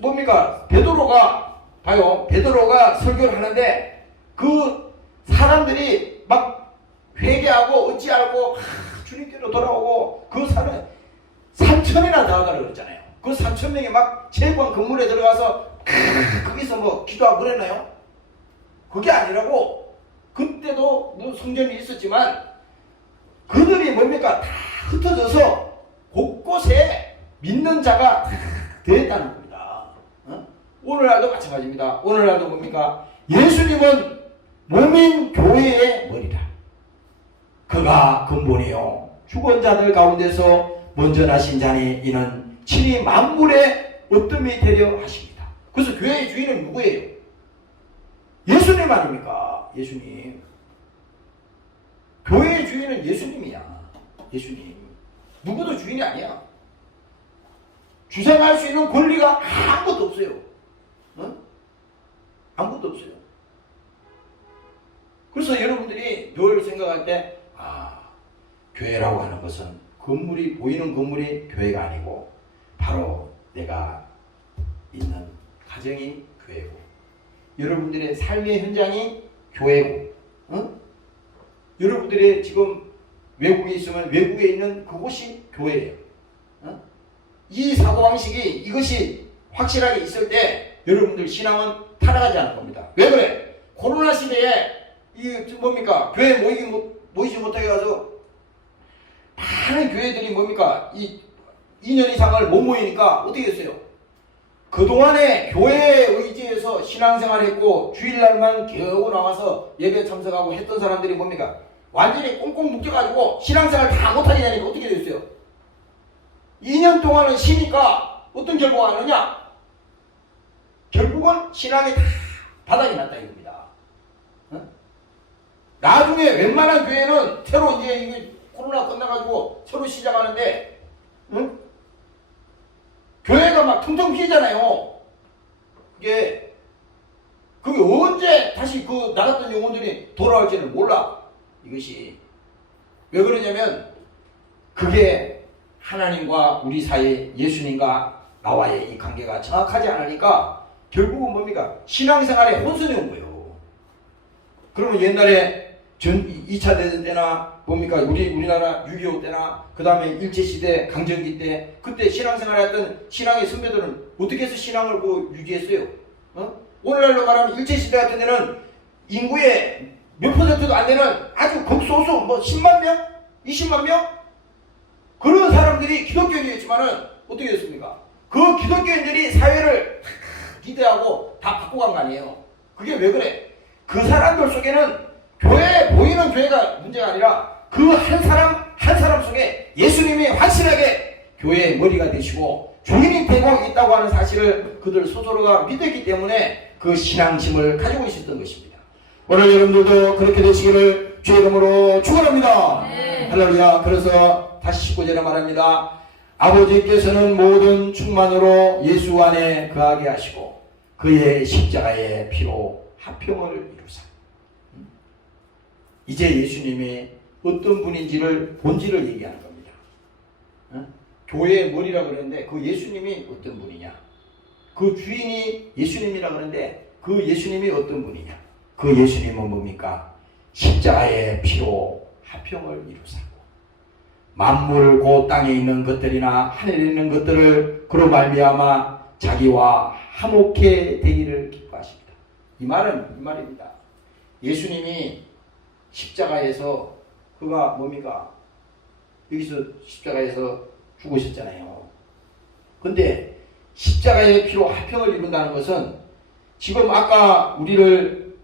뭡니까? 베드로가 봐요. 베드로가 설교를 하는데 그 사람들이 막 회개하고 어찌하고 주님께로 돌아오고 그 사람 3,000이나 나가라고 그랬잖아요. 그 3,000명이 막 제관 건물에 들어가서 거기서 뭐 기도하고 그랬나요? 그게 아니라고. 그때도 뭐 성전이 있었지만 그들이 뭡니까? 다 흩어져서 곳곳에 믿는 자가 다 되었다는 겁니다. 오늘날도 마찬가지입니다. 오늘날도 뭡니까? 예수님은 몸인 교회의 머리다. 그가 근본이요 죽은 자들 가운데서 먼저 나신 자니 이는 친히 만물의 어뜸이 되려 하십니다. 그래서 교회의 주인은 누구예요? 예수님 아닙니까? 예수님. 교회의 주인은 예수님이야. 예수님. 누구도 주인이 아니야. 주장할 수 있는 권리가 아무것도 없어요. 아무것도 없어요. 그래서 여러분들이 늘 생각할 때 교회라고 하는 것은 보이는 건물이 교회가 아니고 바로 내가 있는 가정이 교회고 여러분들의 삶의 현장이 교회고 여러분들의 지금 외국에 있으면 외국에 있는 그곳이 교회예요. 이 사고방식이 이것이 확실하게 있을 때 여러분들 신앙은 타락하지 않을 겁니다. 왜 그래? 코로나 시대에 뭡니까? 교회 모이지 못하게 가서 많은 교회들이 뭡니까? 2년 이상을 못 모이니까 어떻게 했어요? 그동안에 교회에 의지해서 신앙생활을 했고 주일날만 겨우 나와서 예배 참석하고 했던 사람들이 뭡니까? 완전히 꽁꽁 묶여가지고 신앙생활 다 못하게 되니까 어떻게 됐어요? 2년 동안은 쉬니까 어떤 결과가 나느냐? 결국은 신앙이 다 바닥이 났다 이겁니다. 나중에 웬만한 교회는 새로 이제 코로나 끝나가지고 새로 시작하는데 교회가 막 텅텅 비잖아요. 그게 언제 다시 나갔던 영혼들이 돌아올지는 몰라. 이것이 왜 그러냐면 그게 하나님과 우리 사이 예수님과 나와의 이 관계가 정확하지 않으니까 결국은 뭡니까? 신앙생활에 혼선이 온 거예요. 그러면 옛날에 2차 대전 때나 뭡니까? 우리나라 6.25 때나 그 다음에 일제시대 강점기 때 그때 신앙생활을 했던 신앙의 선배들은 어떻게 해서 신앙을 유지했어요? 오늘날로 말하면 일제시대 같은 데는 인구의 몇 퍼센트도 안 되는 아주 극소수 10만 명? 20만 명? 그런 사람들이 기독교인이었지만은 어떻게 됐습니까? 그 기독교인들이 사회를 기대하고 다 바꿔간 거 아니에요. 그게 왜 그래? 그 사람들 속에는 교회에 보이는 교회가 문제가 아니라 그 한 사람 속에 예수님이 확실하게 교회의 머리가 되시고 주인이 되고 있다고 하는 사실을 그들 스스로가 믿었기 때문에 그 신앙심을 가지고 있었던 것입니다. 오늘 여러분들도 그렇게 되시기를 주의 이름으로 축원합니다. 할렐루야. 그래서 다시 19절에 말합니다. 아버지께서는 모든 충만으로 예수 안에 거하게 하시고 그의 십자가의 피로 화평을 이루사. 이제 예수님이 어떤 분인지를 본질을 얘기하는 겁니다. 교회의 머리라고 그러는데 그 예수님이 어떤 분이냐? 그 주인이 예수님이라고 그러는데 그 예수님이 어떤 분이냐? 그 예수님은 뭡니까? 십자가의 피로 화평을 이루사고 만물 곧 땅에 있는 것들이나 하늘에 있는 것들을 그로 말미암아 자기와 화목해 되기를 기뻐하십니다. 이 말입니다. 예수님이 십자가에서 그가 뭡니까? 여기서 십자가에서 죽으셨잖아요. 근데 십자가의 피로 화평을 이룬다는 것은 지금 아까 우리를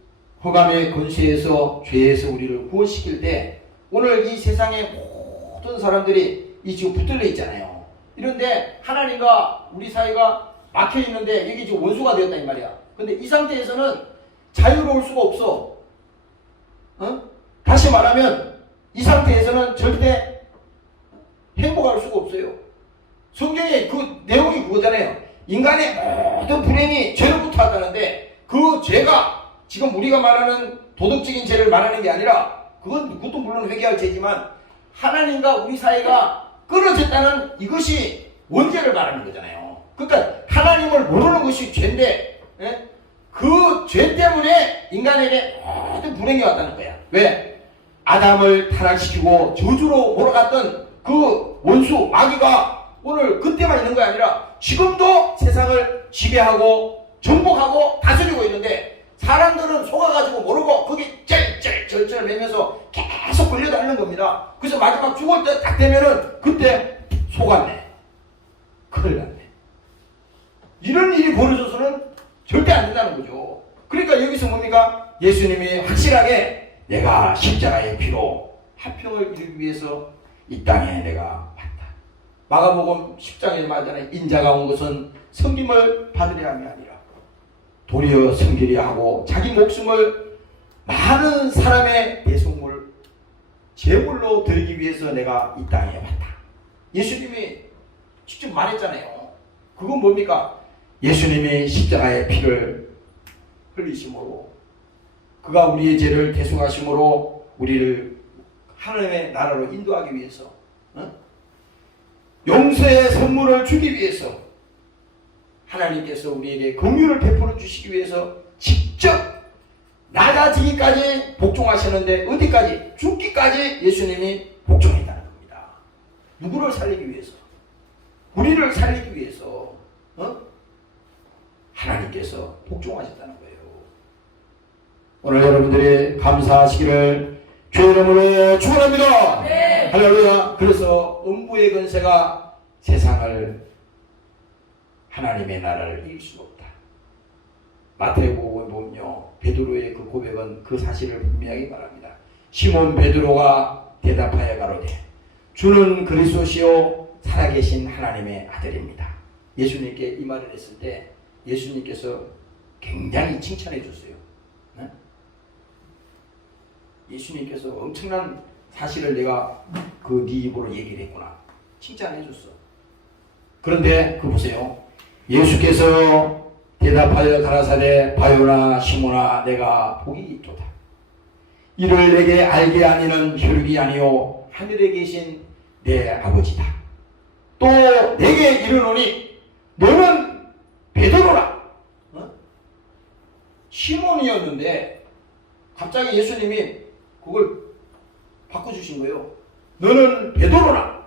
흑암의 권세에서 죄에서 우리를 구원시킬 때 오늘 이 세상의 모든 사람들이 이 지금 붙들려 있잖아요. 이런데 하나님과 우리 사이가 막혀 있는데 이게 지금 원수가 되었다 이 말이야. 근데 이 상태에서는 자유로울 수가 없어. 다시 말하면 이 상태에서는 절대 행복할 수가 없어요. 성경에 그 내용이 그거잖아요. 인간의 모든 불행이 죄로부터 왔다는데 그 죄가 지금 우리가 말하는 도덕적인 죄를 말하는 게 아니라 그것도 물론 회개할 죄지만 하나님과 우리 사이가 끊어졌다는 이것이 원죄를 말하는 거잖아요. 그러니까 하나님을 모르는 것이 죄인데 그 죄 때문에 인간에게 모든 불행이 왔다는 거야. 왜? 아담을 타락시키고 저주로 몰아갔던 그 원수 마귀가 오늘 그때만 있는 게 아니라 지금도 세상을 지배하고 정복하고 다스리고 있는데 사람들은 속아가지고 모르고 거기 쩔쩔쩔쩔 매면서 계속 끌려다니는 겁니다. 그래서 마지막 죽을 때 딱 되면은 그때 속았네. 큰일 났네. 이런 일이 벌어져서는 절대 안 된다는 거죠. 그러니까 여기서 뭡니까? 예수님이 확실하게 내가 십자가의 피로 화평을 이루기 위해서 이 땅에 내가 왔다. 마가복음 10장에 말하잖아요. 인자가 온 것은 섬김을 받으려 함이 아니라 도리어 섬기려 하고 자기 목숨을 많은 사람의 배송물 제물로 드리기 위해서 내가 이 땅에 왔다. 예수님이 직접 말했잖아요. 그건 뭡니까? 예수님이 십자가의 피를 흘리심으로 그가 우리의 죄를 대속하심으로 우리를 하나님의 나라로 인도하기 위해서 용서의 선물을 주기 위해서 하나님께서 우리에게 긍휼을 베풀어 주시기 위해서 직접 낮아지기까지 복종하시는데 어디까지? 죽기까지 예수님이 복종했다는 겁니다. 누구를 살리기 위해서? 우리를 살리기 위해서 하나님께서 복종하셨다는 거예요. 오늘 여러분들이 감사하시기를 주의 이름으로 축원합니다. 네. 할렐루야. 그래서 음부의 권세가 세상을 하나님의 나라를 이길 수가 없다. 마태복음에 보면요, 베드로의 그 고백은 그 사실을 분명히 말합니다. 시몬 베드로가 대답하여 가로되 주는 그리스도시요 살아계신 하나님의 아들입니다. 예수님께 이 말을 했을 때 예수님께서 굉장히 칭찬해 줬어요. 네? 예수님께서 엄청난 사실을 내가 네 입으로 얘기를 했구나. 칭찬해 줬어. 그런데 그 보세요. 예수께서 대답하여 가라사대 바요나 시몬아 내가 복이 있도다. 이를 내게 알게 아니는 혈육이 아니요 하늘에 계신 내 아버지다. 또 내게 이르노니 너는 베드로라. 시몬이었는데 갑자기 예수님이 그걸 바꿔주신 거예요. 너는 베드로라.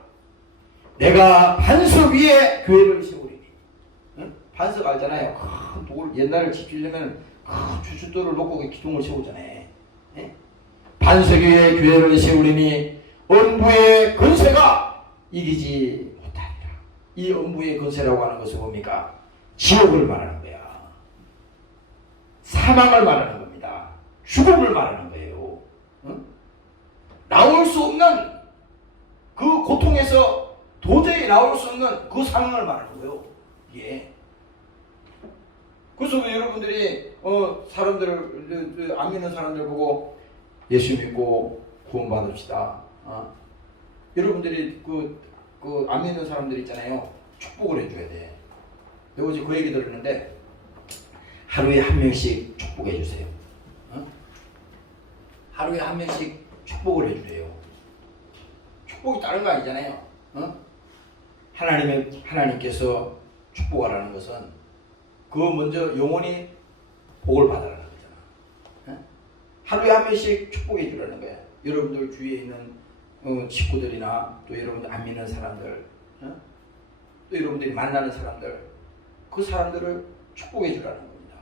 내가 반석 위에 교회를 세우리니. 반석 알잖아요. 큰 돌, 옛날에 지키려면 큰 주춧돌을 놓고 기둥을 세우잖아요. 반석 위에 교회를 세우리니 음부의 권세가 이기지 못하리라. 이 음부의 권세라고 하는 것은 뭡니까? 지옥을 말하는 거야. 사망을 말하는 겁니다. 죽음을 말하는 거예요. 나올 수 없는 그 고통에서 도저히 나올 수 없는 그 상황을 말하는 거예요. 예. 그래서 여러분들이 사람들을 안 믿는 사람들 보고 예수 믿고 구원받읍시다. 여러분들이 그 안 믿는 사람들 있잖아요. 축복을 해줘야 돼. 내가 어제 그 얘기 들었는데 하루에 한 명씩 축복해 주세요. 하루에 한 명씩 축복을 해주래요. 축복이 다른 거 아니잖아요. 하나님께서 축복하라는 것은 그거 먼저 영원히 복을 받아라는 거잖아. 하루에 한 명씩 축복해 주라는 거야. 여러분들 주위에 있는 친구들이나 또 여러분들 안 믿는 사람들, 또 여러분들이 만나는 사람들, 그 사람들을 축복해 주라는 겁니다.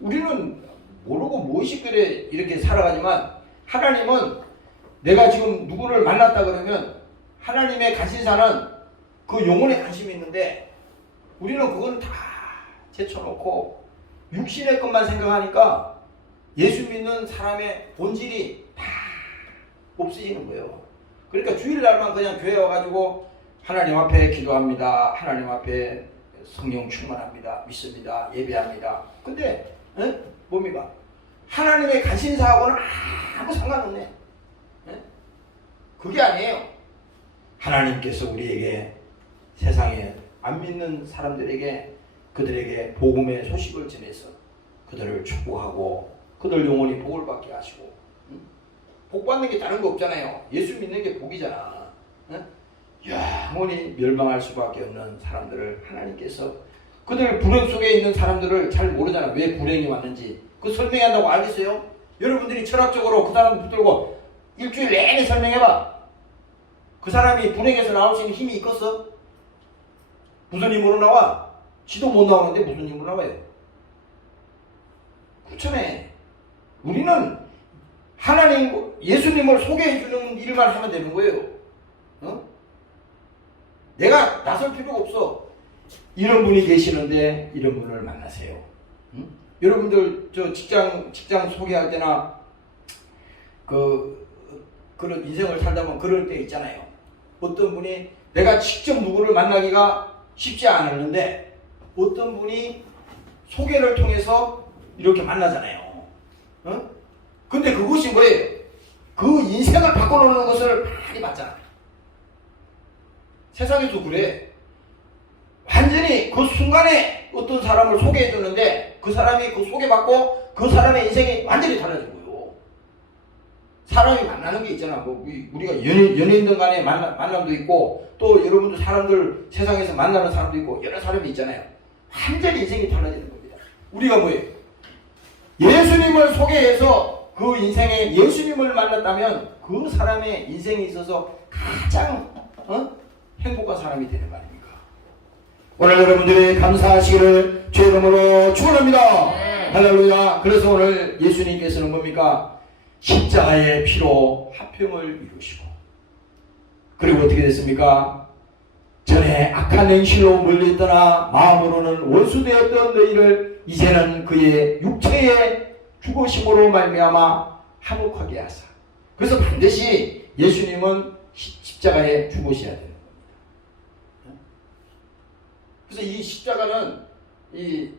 우리는 모르고 무엇이 그래 이렇게 살아가지만 하나님은 내가 지금 누구를 만났다 그러면 하나님의 관심사는 그 영혼에 관심이 있는데 우리는 그건 다 제쳐놓고 육신의 것만 생각하니까 예수 믿는 사람의 본질이 다 없어지는 거예요. 그러니까 주일날만 그냥 교회 와가지고 하나님 앞에 기도합니다. 하나님 앞에 성령 충만합니다. 믿습니다. 예배합니다. 근데 뭡니까? 하나님의 간신사하고는 아무 상관없네. 그게 아니에요. 하나님께서 우리에게 세상에 안 믿는 사람들에게 그들에게 복음의 소식을 전해서 그들을 축복하고 그들 영혼이 복을 받게 하시고 복 받는 게 다른 거 없잖아요. 예수 믿는 게 복이잖아. 영원히 멸망할 수밖에 없는 사람들을 하나님께서 그들 불행 속에 있는 사람들을 잘 모르잖아. 왜 불행이 왔는지 그 설명한다고 알겠어요? 여러분들이 철학적으로 그 사람 붙들고 일주일 내내 설명해봐. 그 사람이 불행에서 나올 수 있는 힘이 있겠어? 무슨 힘으로 나와? 지도 못 나오는데 무슨 힘으로 나와요? 그렇잖아요. 우리는 하나님, 예수님을 소개해 주는 일만 하면 되는 거예요. 내가 나설 필요가 없어. 이런 분이 계시는데 이런 분을 만나세요. 여러분들 저 직장 소개할 때나 그런 인생을 살다 보면 그럴 때 있잖아요. 어떤 분이 내가 직접 누구를 만나기가 쉽지 않았는데 어떤 분이 소개를 통해서 이렇게 만나잖아요. 근데 그것이 뭐예요? 그 인생을 바꿔놓는 것을 많이 봤잖아. 세상에도 그래. 완전히 그 순간에 어떤 사람을 소개해 줬는데 그 사람이 그 소개받고 그 사람의 인생이 완전히 달라지고요. 사람이 만나는 게 있잖아. 뭐 우리가 연예인들 간에 만남도 있고 또 여러분들 사람들 세상에서 만나는 사람도 있고 여러 사람이 있잖아요. 완전히 인생이 달라지는 겁니다. 우리가 뭐예요? 예수님을 소개해서 그 인생에 예수님을 만났다면 그 사람의 인생에 있어서 가장 행복한 사람이 되는 거 아닙니까? 오늘 여러분들이 감사하시기를 주의 이름으로 축원합니다. 할렐루야. 그래서 오늘 예수님께서는 뭡니까? 십자가의 피로 화평을 이루시고 그리고 어떻게 됐습니까? 전에 악한 행실로 물리떠나 마음으로는 원수되었던 너희를 이제는 그의 육체의 죽으심으로 말미암아 화목하게 하사. 그래서 반드시 예수님은 십자가에 죽으셔야 되는 겁니다. 그래서 이 십자가는 이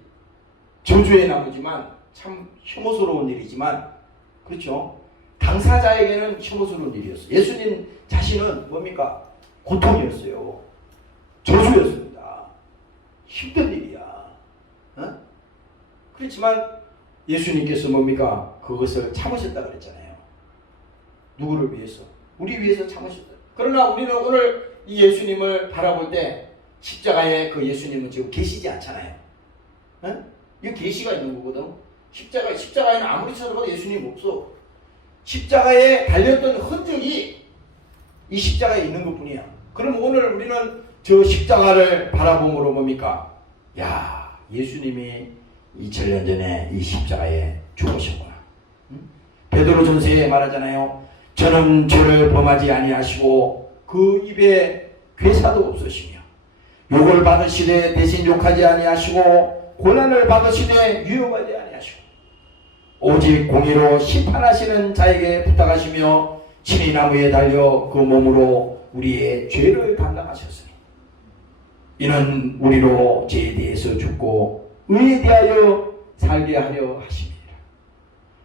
저주의 나무지만 참 혐오스러운 일이지만 그렇죠. 당사자에게는 혐오스러운 일이었어요. 예수님 자신은 뭡니까? 고통이었어요. 저주였습니다. 힘든 일이야. 그렇지만 예수님께서 뭡니까? 그것을 참으셨다 그랬잖아요. 누구를 위해서? 우리 위해서 참으셨다. 그러나 우리는 오늘 이 예수님을 바라볼 때 십자가에 그 예수님은 지금 계시지 않잖아요. 이거 계시가 있는 거거든. 십자가에는 아무리 찾아봐도 예수님 없어. 십자가에 달렸던 흔적이 이 십자가에 있는 것 뿐이야. 그럼 오늘 우리는 저 십자가를 바라봄으로 뭡니까? 야, 예수님이 2000년 전에 이 십자가에 죽으셨구나. 베드로전서에 말하잖아요. 저는 죄를 범하지 아니하시고 그 입에 괴사도 없으시며 욕을 받으시되 대신 욕하지 아니하시고 고난을 받으시되 유혹하지 아니하시고 오직 공의로 심판하시는 자에게 부탁하시며 친히 나무에 달려 그 몸으로 우리의 죄를 담당하셨으니 이는 우리로 죄에 대해서 죽고 의에 대하여 살게 하려 하십니다.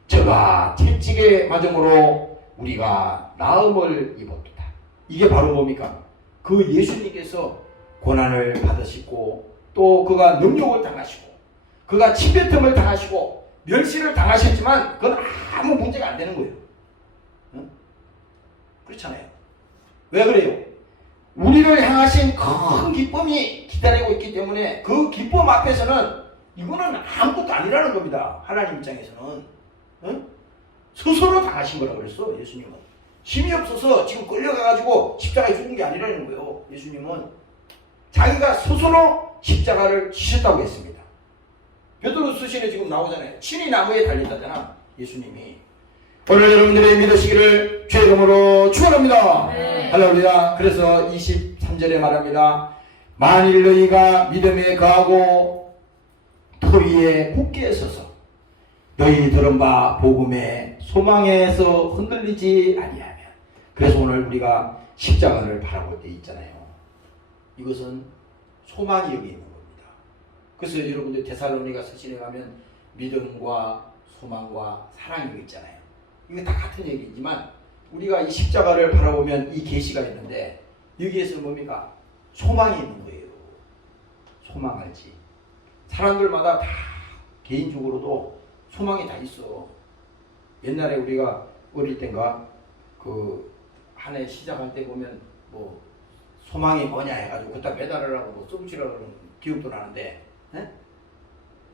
저가 채찍에 맞음으로 우리가 나음을 입었다. 이게 바로 뭡니까? 그 예수님께서 고난을 받으시고 또 그가 능욕을 당하시고 그가 침뱉음을 당하시고 멸시를 당하셨지만 그건 아무 문제가 안 되는 거예요. 그렇잖아요. 왜 그래요? 우리를 향하신 큰 기쁨이 기다리고 있기 때문에 그 기쁨 앞에서는 이거는 아무것도 아니라는 겁니다. 하나님 입장에서는. 스스로 당하신 거라고 그랬어. 예수님은. 힘이 없어서 지금 끌려가가지고 십자가에 죽은 게 아니라는 거예요. 예수님은 자기가 스스로 십자가를 지셨다고 했습니다. 베드로 수신에 지금 나오잖아요. 친히 나무에 달렸다잖아. 예수님이. 오늘 여러분들이 믿으시기를 주의 이름으로 축원합니다. 할렐루야. 그래서 23절에 말합니다. 만일 너희가 믿음에 거하고 더 터 위에 굳게 서서 너희 들은 바 복음의 소망에서 흔들리지 아니하면. 그래서 오늘 우리가 십자가를 바라볼 때 있잖아요. 이것은 소망이 여기 있는 겁니다. 그래서 여러분들 데살로니가 서신에 가면 믿음과 소망과 사랑이 여기 있잖아요. 이게 다 같은 얘기지만 우리가 이 십자가를 바라보면 이 계시가 있는데 여기에서 뭡니까? 소망이 있는 거예요. 소망 알지? 사람들마다 다 개인적으로도 소망이 다 있어. 옛날에 우리가 어릴 땐가 그 한 해 시작할 때 보면 뭐 소망이 뭐냐 해가지고 그때 메달을 뭐 써붙이라고 그러는 기억도 나는데, 에?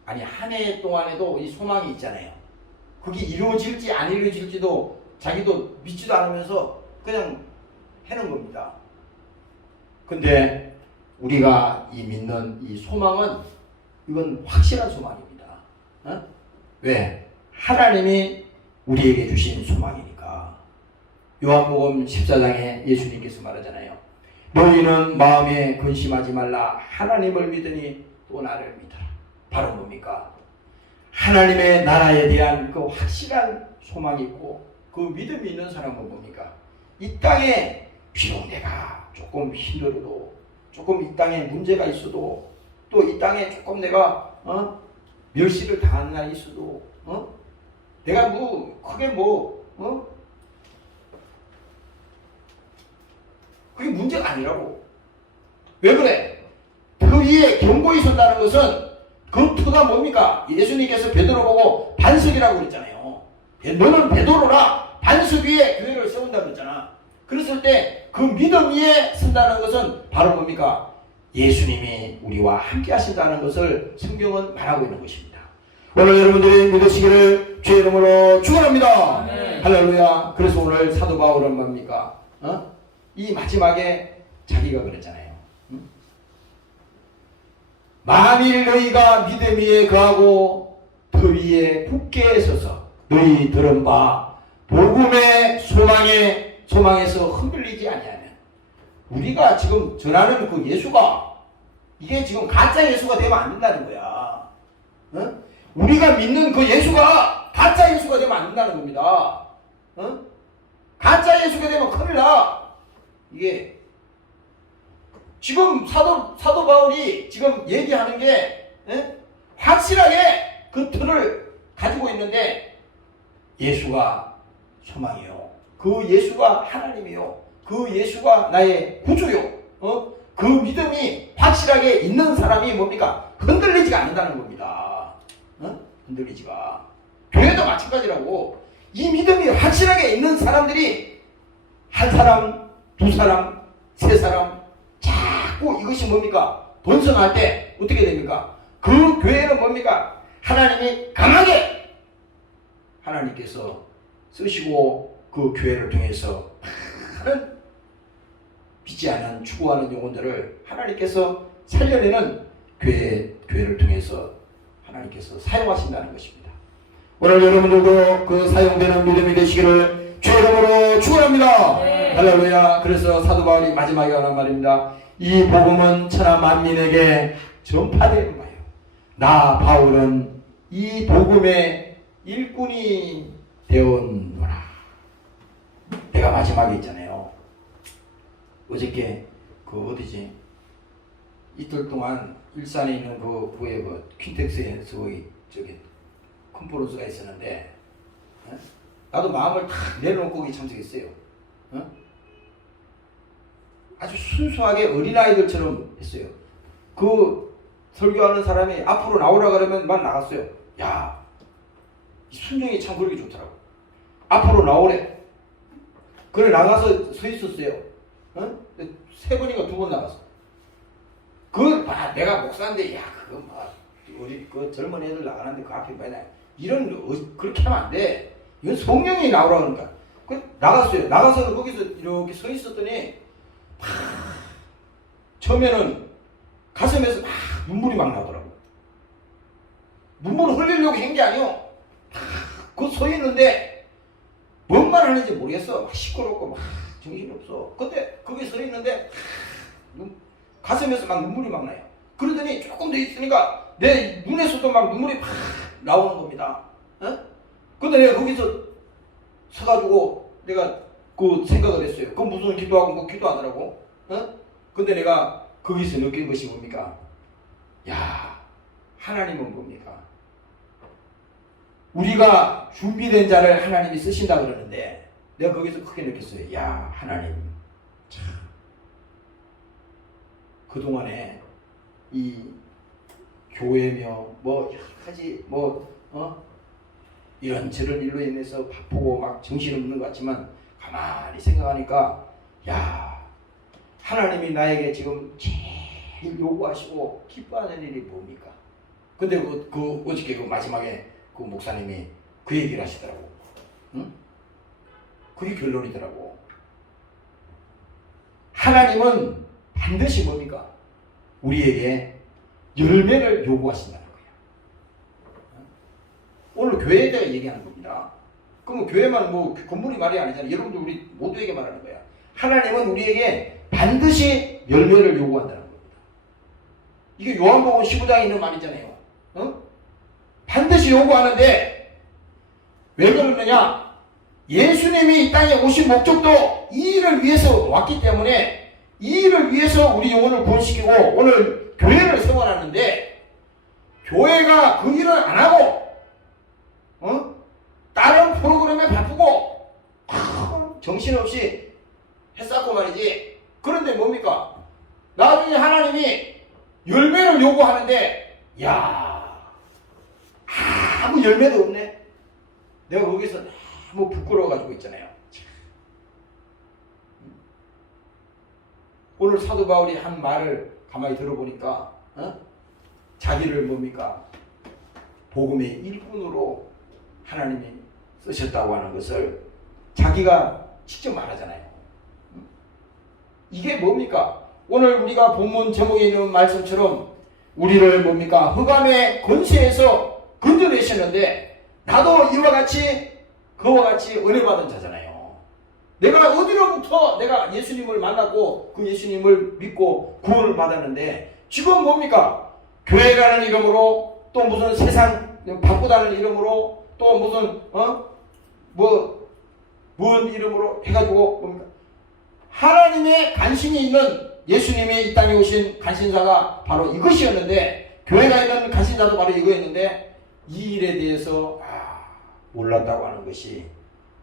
아니 한 해 동안에도 이 소망이 있잖아요. 그게 이루어질지 안 이루어질지도 자기도 믿지도 않으면서 그냥 해는 겁니다. 근데 우리가 이 믿는 이 소망은 이건 확실한 소망입니다. 어? 왜? 하나님이 우리에게 주신 소망이니까. 요한복음 14장에 예수님께서 말하잖아요. 너희는 마음에 근심하지 말라. 하나님을 믿으니 또 나를 믿어라. 바로 뭡니까? 하나님의 나라에 대한 그 확실한 소망이 있고 그 믿음이 있는 사람은 뭡니까? 이 땅에 비록 내가 조금 힘들어도 조금 이 땅에 문제가 있어도 또 이 땅에 조금 내가 멸시를 당하는 날이 있어도 내가 뭐 크게 그게 문제가 아니라고. 왜 그래? 그 위에 견고히 선다는 것은 그 터가 뭡니까? 예수님께서 베드로 보고 반석이라고 그랬잖아요. 너는 베드로라 반석 위에 교회를 세운다고 그랬잖아. 그랬을 때 그 믿음 위에 선다는 것은 바로 뭡니까? 예수님이 우리와 함께 하신다는 것을 성경은 말하고 있는 것입니다. 오늘 여러분들이 믿으시기를 주의 이름으로 축원합니다. 할렐루야. 그래서 오늘 사도 바울은 뭡니까? 이 마지막에 자기가 그랬잖아요. 만일 너희가 믿음 위에 거하고 터 위에 굳게 서서 너희 들은 바 복음의 소망에서 흔들리지 아니하면, 우리가 지금 전하는 그 예수가 이게 지금 가짜 예수가 되면 안 된다는 거야. 우리가 믿는 그 예수가 가짜 예수가 되면 안 된다는 겁니다. 가짜 예수가 되면 큰일 나. 이게 지금 사도 바울이 지금 얘기하는 게 확실하게 그 틀을 가지고 있는데, 예수가 소망이요. 그 예수가 하나님이요. 그 예수가 나의 구주요. 그 믿음이 확실하게 있는 사람이 뭡니까? 흔들리지가 않는다는 겁니다. 흔들리지가. 교회도 마찬가지라고. 이 믿음이 확실하게 있는 사람들이 한 사람, 두 사람, 세 사람 자꾸 이것이 뭡니까? 번성할 때 어떻게 됩니까? 그 교회는 뭡니까? 하나님이 강하게 하나님께서 쓰시고 그 교회를 통해서 많은 믿지 않은 추구하는 영혼들을 하나님께서 살려내는 교회를 통해서 하나님께서 사용하신다는 것입니다. 오늘 여러분들도 그 사용되는 믿음이 되시기를 주의 이름으로 축원합니다. 할렐루야. 그래서 사도 바울이 마지막에 하는 말입니다. 이 복음은 천하 만민에게 전파되는 거예요. 나 바울은 이 복음의 일꾼이 되었노라. 내가 마지막에 있잖아요. 어저께 그 어디지? 이틀 동안 일산에 있는 그 퀸텍스에서 저기 컨퍼런스가 있었는데, 나도 마음을 탁 내려놓고 거기 참석했어요. 아주 순수하게 어린아이들처럼 했어요. 그 설교하는 사람이 앞으로 나오라 그러면 막 나갔어요. 야, 이 순종이 참 그렇게 좋더라고. 앞으로 나오래. 그래 나가서 서 있었어요. 세 번인가 두 번 나갔어. 내가 목사인데, 야, 그거 우리 그 젊은 애들 나가는데 그 앞에 뭐냐. 그렇게 하면 안 돼. 이건 성령이 나오라 그러니까. 나갔어요. 나가서 거기서 이렇게 서 있었더니, 처음에는 가슴에서 눈물이 막 나더라고. 눈물을 흘리려고 한 게 아니오. 그 서 있는데, 뭔 말 하는지 모르겠어. 막 시끄럽고, 막 정신이 없어. 근데 거기 서 있는데, 가슴에서 막 눈물이 막 나요. 그러더니 조금 더 있으니까 내 눈에서도 막 눈물이 팍 나오는 겁니다. 근데 내가 거기서 서가지고 내가 그 생각을 했어요. 그 무슨 기도하고 뭐 기도하더라고. 근데 내가 거기서 느낀 것이 뭡니까? 야, 하나님은 뭡니까? 우리가 준비된 자를 하나님이 쓰신다 그러는데 내가 거기서 크게 느꼈어요. 야, 하나님 참 그동안에 이 교회며 뭐 여러 가지 이런저런 일로 인해서 바쁘고 막 정신없는 것 같지만 가만히 생각하니까 야, 하나님이 나에게 지금 제일 요구하시고 기뻐하는 일이 뭡니까? 근데 어저께 그 마지막에 그 목사님이 그 얘기를 하시더라고. 응? 그게 결론이더라고. 하나님은 반드시 뭡니까? 우리에게 열매를 요구하신다는 거예요. 오늘 교회에 대해 얘기하는 겁니다. 그럼 교회만 뭐 건물이 말이 아니잖아요. 여러분들 우리 모두에게 말하는 거야. 하나님은 우리에게 반드시 열매를 요구한다는 겁니다. 이게 요한복음 15장에 있는 말이잖아요. 반드시 요구하는데 왜 그러느냐? 예수님이 이 땅에 오신 목적도 이 일을 위해서 왔기 때문에 이 일을 위해서 우리 영혼을 구원시키고 오늘 교회를 세워놨는데 교회가 그 일을 안 하고 다른 프로그램에 바쁘고 정신없이 했었고 말이지. 그런데 뭡니까? 나중에 하나님이 열매를 요구하는데 야, 아무 열매도 없네. 내가 거기서 너무 부끄러워가지고 있잖아요. 오늘 사도 바울이 한 말을 가만히 들어보니까 자기를 뭡니까? 복음의 일꾼으로 하나님이 쓰셨다고 하는 것을 자기가 직접 말하잖아요. 이게 뭡니까? 오늘 우리가 본문 제목에 있는 말씀처럼 우리를 뭡니까? 흑암의 권세에서 건져내셨는데 나도 이와 같이 그와 같이 은혜 받은 자잖아요. 내가 어디로부터 내가 예수님을 만났고 그 예수님을 믿고 구원을 받았는데 지금 뭡니까? 교회라는 이름으로 또 무슨 세상 바쁘다는 이름으로 또 무슨 뭔 이름으로 해가지고 뭡니까? 하나님의 관심이 있는 예수님이 이 땅에 오신 간신사가 바로 이것이었는데 교회가 있는 간신사도 바로 이거였는데 이 일에 대해서 몰랐다고 하는 것이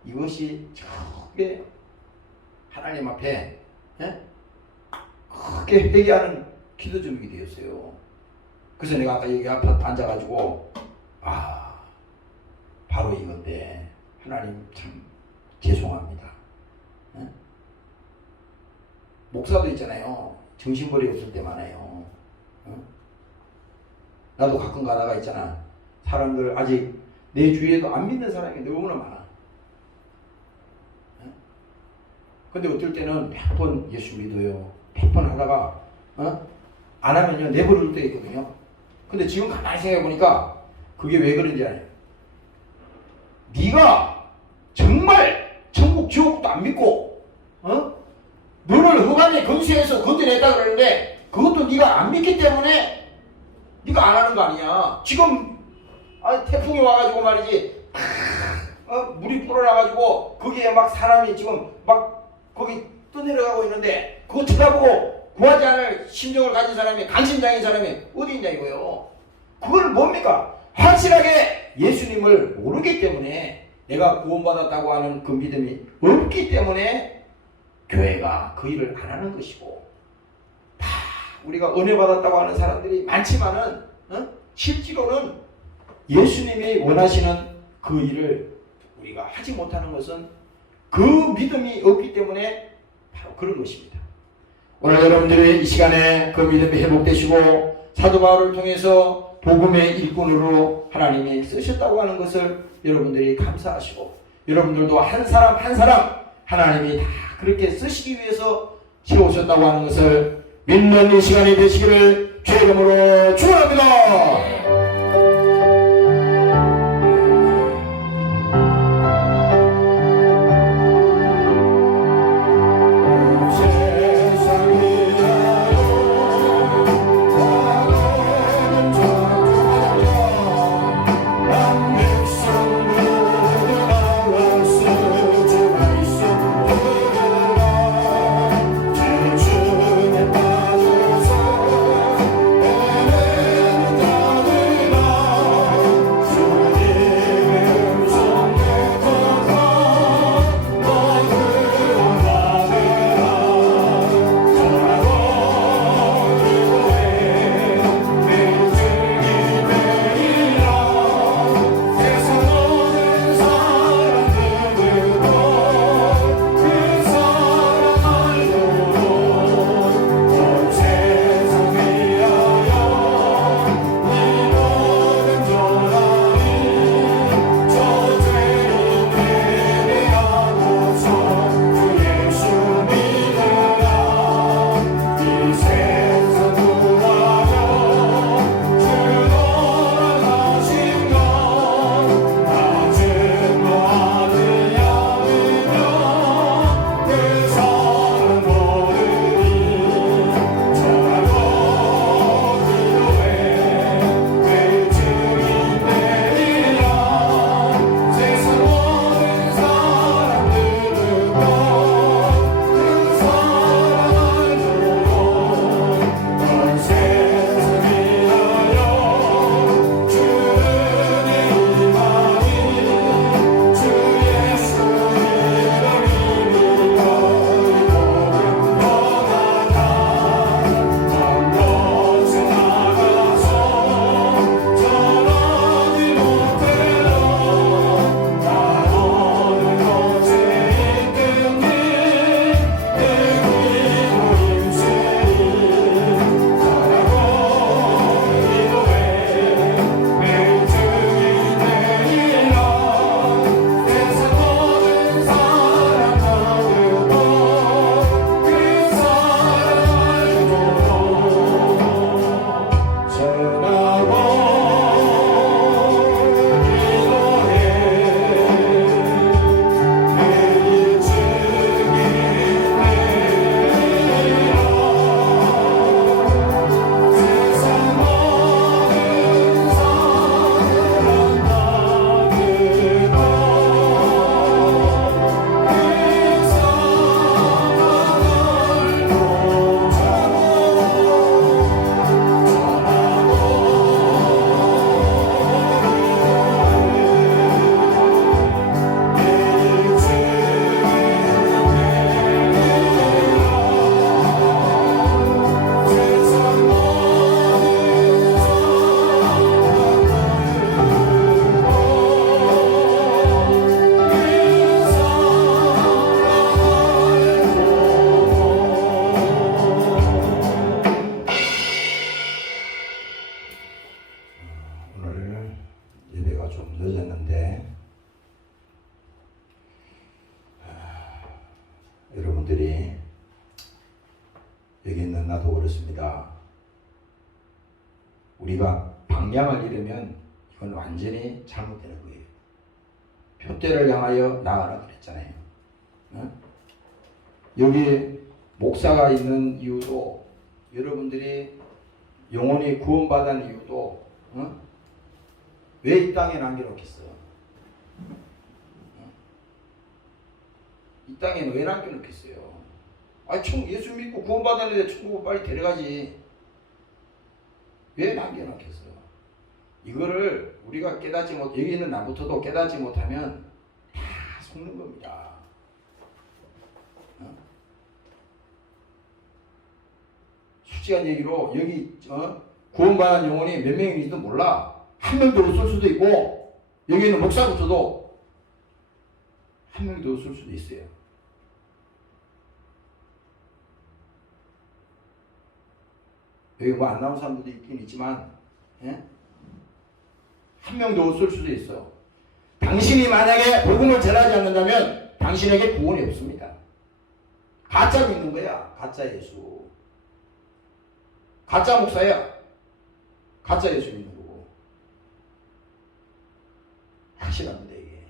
이것이 크게 하나님 앞에 크게 회개하는 기도 제목이 되었어요. 그래서 내가 아까 여기 앞에 앉아가지고 바로 이건데 하나님 참 죄송합니다. 목사도 있잖아요. 정신벌이 없을 때 많아요. 나도 가끔 가다가 있잖아. 사람들 아직 내 주위에도 안 믿는 사람이 너무나 많아. 근데 어떨 때는 100번 예수 믿어요. 100번 하다가 안 하면요 내버릴 때 있거든요. 근데 지금 가만히 생각해 보니까 그게 왜 그런지 알아요? 네가 정말 천국 지옥도 안 믿고 너를 흑암의 권세에서 건져냈다 그러는데 그것도 네가 안 믿기 때문에 네가 안 하는 거 아니야. 지금 태풍이 와가지고 말이지 물이 불어나가지고 거기에 막 사람이 지금 막 거기 떠내려가고 있는데 그거 쳐다보고 구하지 않을 심정을 가진 사람이 간신장인 사람이 어디 있냐 이거요. 그걸 뭡니까? 확실하게 예수님을 모르기 때문에 내가 구원받았다고 하는 그 믿음이 없기 때문에 교회가 그 일을 안 하는 것이고 다 우리가 은혜 받았다고 하는 사람들이 많지만은 실제로는 예수님이 원하시는 그 일을 우리가 하지 못하는 것은 그 믿음이 없기 때문에 바로 그런 것입니다. 오늘 여러분들의 이 시간에 그 믿음이 회복되시고 사도 바울을 통해서 복음의 일꾼으로 하나님이 쓰셨다고 하는 것을 여러분들이 감사하시고 여러분들도 한 사람 한 사람 하나님이 다 그렇게 쓰시기 위해서 세우셨다고 하는 것을 믿는 이 시간이 되시기를 주의 이름으로 축원합니다. 여기 있는 나도 그렇습니다. 우리가 방향을 잃으면 이건 완전히 잘못되는 거예요. 표대를 향하여 나아가라 그랬잖아요. 여기 목사가 있는 이유도, 여러분들이 영혼이 구원받은 이유도 왜 이 땅에 남겨놓겠어요? 이 땅에 왜 남겨놓겠어요? 예수 믿고 구원받았는데 천국을 빨리 데려가지. 왜 남겨놓겠어요? 이거를 우리가 깨닫지 못, 여기 있는 나부터도 깨닫지 못하면 다 속는 겁니다. 솔직한 얘기로 여기 구원받은 영혼이 몇 명인지도 몰라. 한 명도 없을 수도 있고, 여기 있는 목사부터도 한 명도 없을 수도 있어요. 여기 뭐 안 나온 사람들도 있긴 있지만, 한 명도 없을 수도 있어. 당신이 만약에 복음을 전하지 않는다면 당신에게 구원이 없습니다. 가짜 믿는 거야. 가짜 예수. 가짜 목사야. 가짜 예수 믿는 거고. 확실합니다, 이게.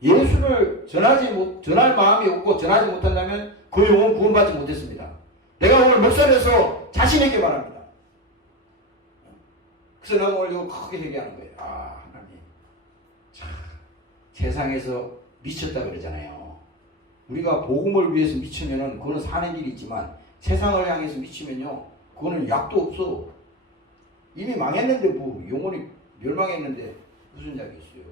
예수를 전할 마음이 없고 전하지 못한다면 그 영혼 구원받지 못했습니다. 내가 오늘 목사로서 자신있게 말합니다. 그래서 내가 오늘 이거 크게 얘기하는 거예요. 하나님. 참, 세상에서 미쳤다 그러잖아요. 우리가 복음을 위해서 미치면은 그거는 사는 길이 있지만 세상을 향해서 미치면요, 그거는 약도 없어. 이미 망했는데 뭐 영혼이 멸망했는데 무슨 약이 있어요.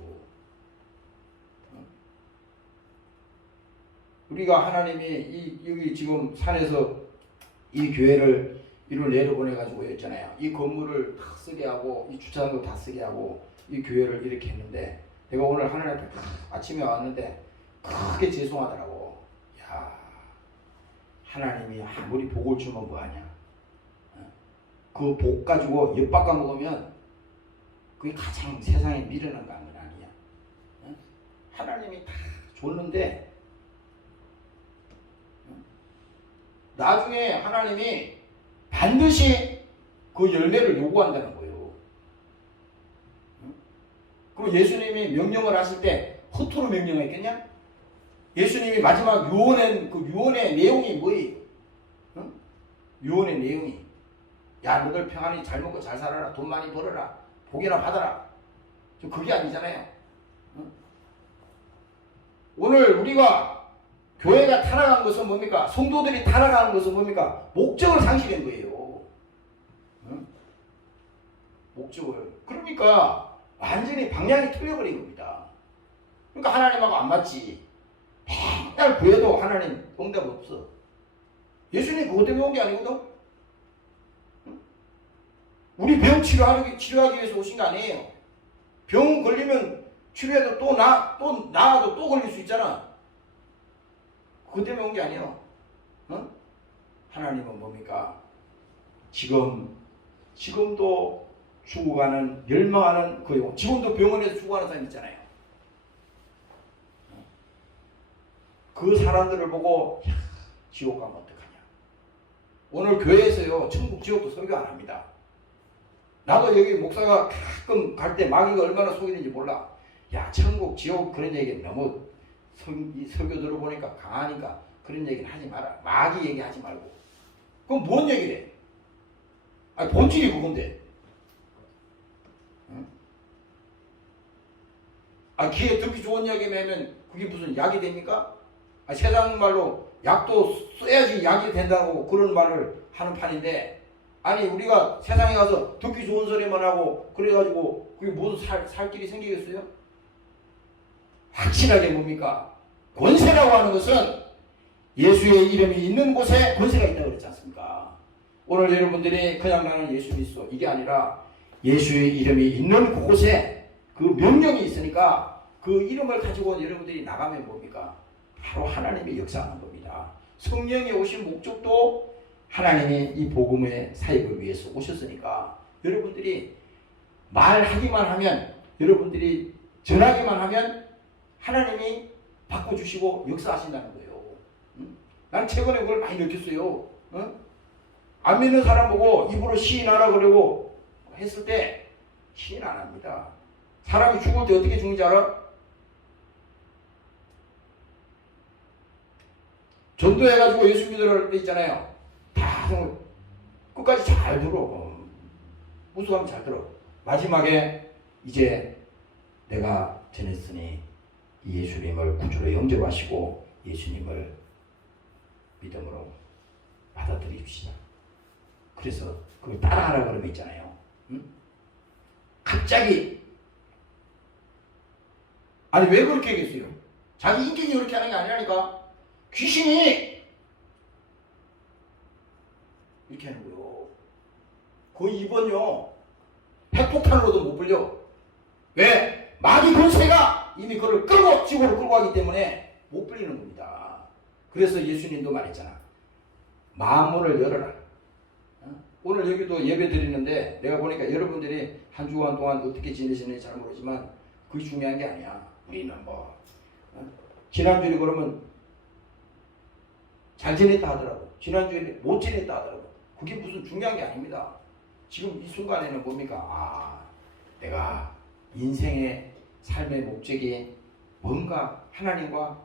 우리가 하나님이 여기 지금 산에서 이 교회를 이를 내려보내가지고 했잖아요. 이 건물을 다 쓰게 하고 이 주차장도 다 쓰게 하고 이 교회를 이렇게 했는데, 내가 오늘 하나님 앞에 아침에 왔는데 크게 죄송하더라고. 야, 하나님이 아무리 복을 주면 뭐하냐. 그 복 가지고 엿바꿔 먹으면 그게 가장 세상에 미련한 거 아니야. 하나님이 다 줬는데 나중에 하나님이 반드시 그 열매를 요구한다는 거예요. 그럼 예수님이 명령을 하실 때 허투루 명령했겠냐? 예수님이 마지막 유언의 내용이 뭐예요? 유언의 내용이, 야, 너들 평안히 잘 먹고 잘 살아라, 돈 많이 벌어라, 복이나 받아라. 좀 그게 아니잖아요. 오늘 우리가 교회가 타락한 것은 뭡니까? 성도들이 타락하는 것은 뭡니까? 목적을 상실한 거예요. 목적을. 그러니까 완전히 방향이 틀려버린 겁니다. 그러니까 하나님하고 안 맞지. 맨날 구해도 하나님 응답 없어. 예수님 그것 때문에 온 게 아니거든. 우리 병 치료하기 위해서 오신 거 아니에요. 병 걸리면 치료해도 또 나아도 또 걸릴 수 있잖아. 그것 때문에 온 게 아니에요. 하나님은 뭡니까? 지금도 죽어가는, 멸망하는 그 영혼, 지금도 병원에서 죽어가는 사람 있잖아요. 그 사람들을 보고, 야, 지옥 가면 어떡하냐. 오늘 교회에서요, 천국 지옥도 설교 안 합니다. 나도 여기 목사가 가끔 갈 때 마귀가 얼마나 속이는지 몰라. 야, 천국 지옥 그런 얘기는 너무 설교 들어보니까 강하니까 그런 얘기는 하지 마라. 마귀 얘기하지 말고. 그럼 뭔 얘기를 해? 아니, 본질이 그건데. 응? 귀에 듣기 좋은 이야기만 하면 그게 무슨 약이 됩니까? 세상 말로 약도 써야지 약이 된다고 그런 말을 하는 판인데, 아니, 우리가 세상에 가서 듣기 좋은 소리만 하고 그래가지고 그게 무슨 살 길이 생기겠어요? 확실하게 뭡니까? 권세라고 하는 것은 예수의 이름이 있는 곳에 권세가 있다고 그랬지 않습니까? 오늘 여러분들이 그냥 나는 예수 믿어, 이게 아니라 예수의 이름이 있는 곳에 그 명령이 있으니까 그 이름을 가지고 여러분들이 나가면 뭡니까? 바로 하나님이 역사하는 겁니다. 성령이 오신 목적도 하나님이 이 복음의 사역을 위해서 오셨으니까, 여러분들이 말하기만 하면, 여러분들이 전하기만 하면 하나님이 바꿔주시고 역사하신다는 거예요. 난 최근에 그걸 많이 느꼈어요. 안 믿는 사람 보고 입으로 시인하라 그러고 했을 때 시인 안 합니다. 사람이 죽을 때 어떻게 죽는지 알아? 전도해가지고 예수 믿으러 때 있잖아요. 다 끝까지 잘 들어. 무수하면 잘 들어. 마지막에 이제 내가 전했으니 이 예수님을 구주로 영접하시고 예수님을 믿음으로 받아들입시다. 그래서 그걸 따라하라 그러면 있잖아요. 갑자기 아니 왜 그렇게 얘기했어요? 자기 인격이 그렇게 하는 게 아니라니까. 귀신이 이렇게 하는 거예요. 거의 이번요 핵폭탄으로도 못 불려. 왜? 마귀 권세가 이미 그를 끌고 지구로 끌고 가기 때문에 못 불리는 겁니다. 그래서 예수님도 말했잖아. 마음문을 열어라. 오늘 여기도 예배 드리는데 내가 보니까 여러분들이 한 주간 동안 어떻게 지내시는지 잘 모르지만 그게 중요한 게 아니야. 우리는 뭐 지난주에 그러면 잘 지냈다 하더라고. 지난주에 못 지냈다 하더라고. 그게 무슨 중요한 게 아닙니다. 지금 이 순간에는 뭡니까? 내가 인생의 삶의 목적이 뭔가 하나님과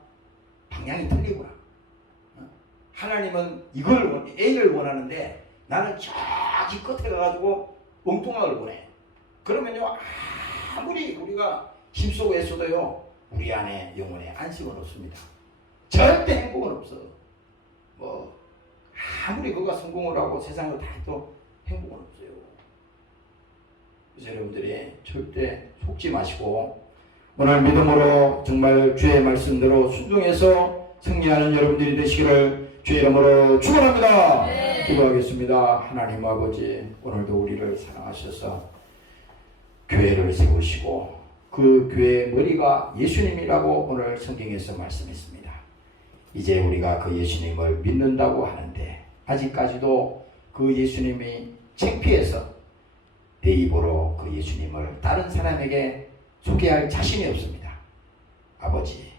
방향이 틀리구나. 하나님은 이걸 A를 원하는데 나는 저기 끝에 가가지고 엉뚱한 걸 원해. 그러면요 아무리 우리가 힘쓰고 애써도요 우리 안에 영혼에 안식은 없습니다. 절대 행복은 없어. 뭐 아무리 그가 성공을 하고 세상을 다 해도 행복은 없어요. 그래서 여러분들이 절대 속지 마시고 오늘 믿음으로 정말 주의 말씀대로 순종해서 승리하는 여러분들이 되시기를 주의 이름으로 축원합니다. 네. 기도하겠습니다. 하나님 아버지, 오늘도 우리를 사랑하셔서 교회를 세우시고 그 교회의 머리가 예수님이라고 오늘 성경에서 말씀했습니다. 이제 우리가 그 예수님을 믿는다고 하는데 아직까지도 그 예수님이 창피해서 내 입으로 그 예수님을 다른 사람에게 소개할 자신이 없습니다. 아버지,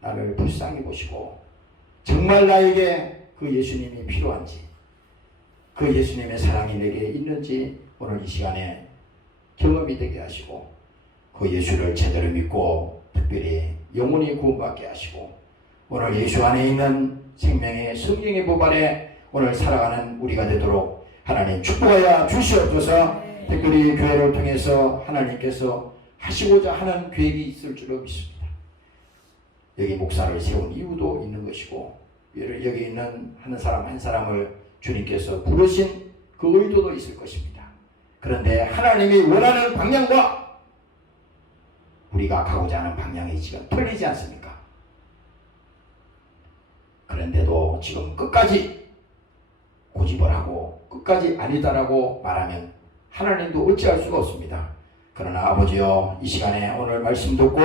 나를 불쌍히 보시고 정말 나에게 그 예수님이 필요한지, 그 예수님의 사랑이 내게 있는지 오늘 이 시간에 경험이 되게 하시고 그 예수를 제대로 믿고 특별히 영혼이 구원받게 하시고 오늘 예수 안에 있는 생명의 성령의 법 안에 오늘 살아가는 우리가 되도록 하나님 축복하여 주시옵소서. 특별히 교회를 통해서 하나님께서 하시고자 하는 계획이 있을 줄로 믿습니다. 여기 목사를 세운 이유도 있는 것이고 여기 있는 한 사람 한 사람을 주님께서 부르신 그 의도도 있을 것입니다. 그런데 하나님이 원하는 방향과 우리가 가고자 하는 방향이 지금 틀리지 않습니까? 그런데도 지금 끝까지 고집을 하고 끝까지 아니다라고 말하면 하나님도 어찌할 수가 없습니다. 그러나 아버지여, 이 시간에 오늘 말씀 듣고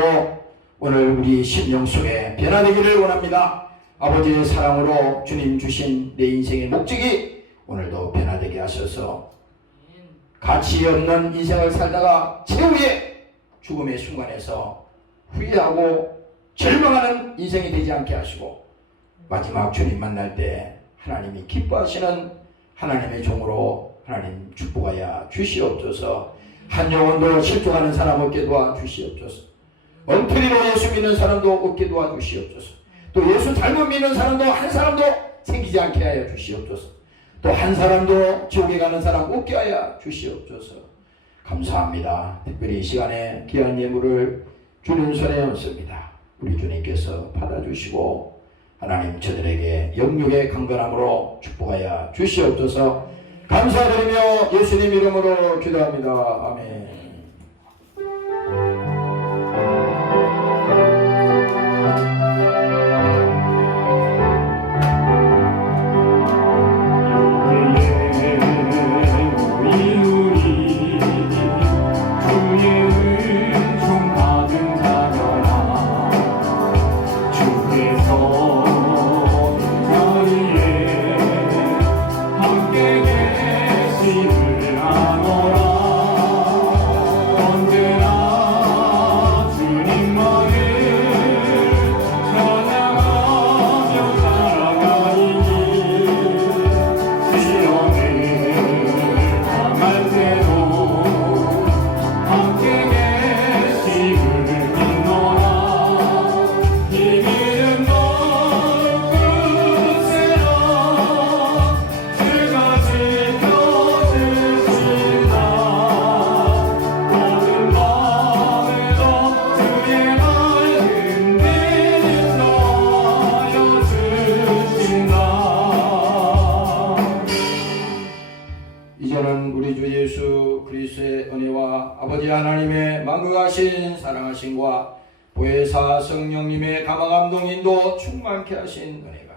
오늘 우리 심령 속에 변화되기를 원합니다. 아버지의 사랑으로 주님 주신 내 인생의 목적이 오늘도 변화되게 하셔서 가치 없는 인생을 살다가 최후의 죽음의 순간에서 후회하고 절망하는 인생이 되지 않게 하시고 마지막 주님 만날 때 하나님이 기뻐하시는 하나님의 종으로 하나님 축복하여 주시옵소서. 한 영혼도 실종하는 사람 없게 도와주시옵소서. 엉터리로 예수 믿는 사람도 없게 도와주시옵소서. 또 예수 잘못 믿는 사람도 한 사람도 생기지 않게 하여 주시옵소서. 또 한 사람도 지옥에 가는 사람 없게 하여 주시옵소서. 감사합니다. 특별히 이 시간에 귀한 예물을 주님 손에 얹습니다. 우리 주님께서 받아주시고 하나님 저들에게 영육의 강건함으로 축복하여 주시옵소서. 감사드리며 예수님 이름으로 기도합니다. 아멘. 하심과 보혜사 성령님의 감화감동 인도 충만케 하신 은혜가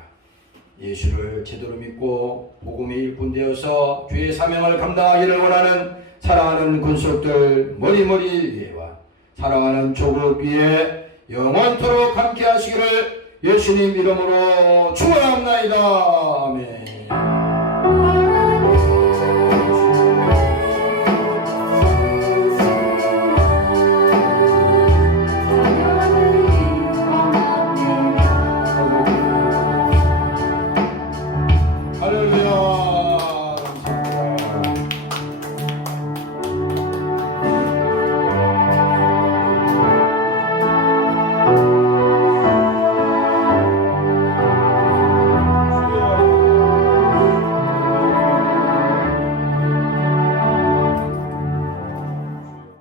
예수를 제대로 믿고 복음의 일꾼 되어서 주의 사명을 감당하기를 원하는 사랑하는 군속들 머리머리 위에와 사랑하는 조국 위에 영원토록 함께 하시기를 예수님 이름으로 축원합나이다. 아멘.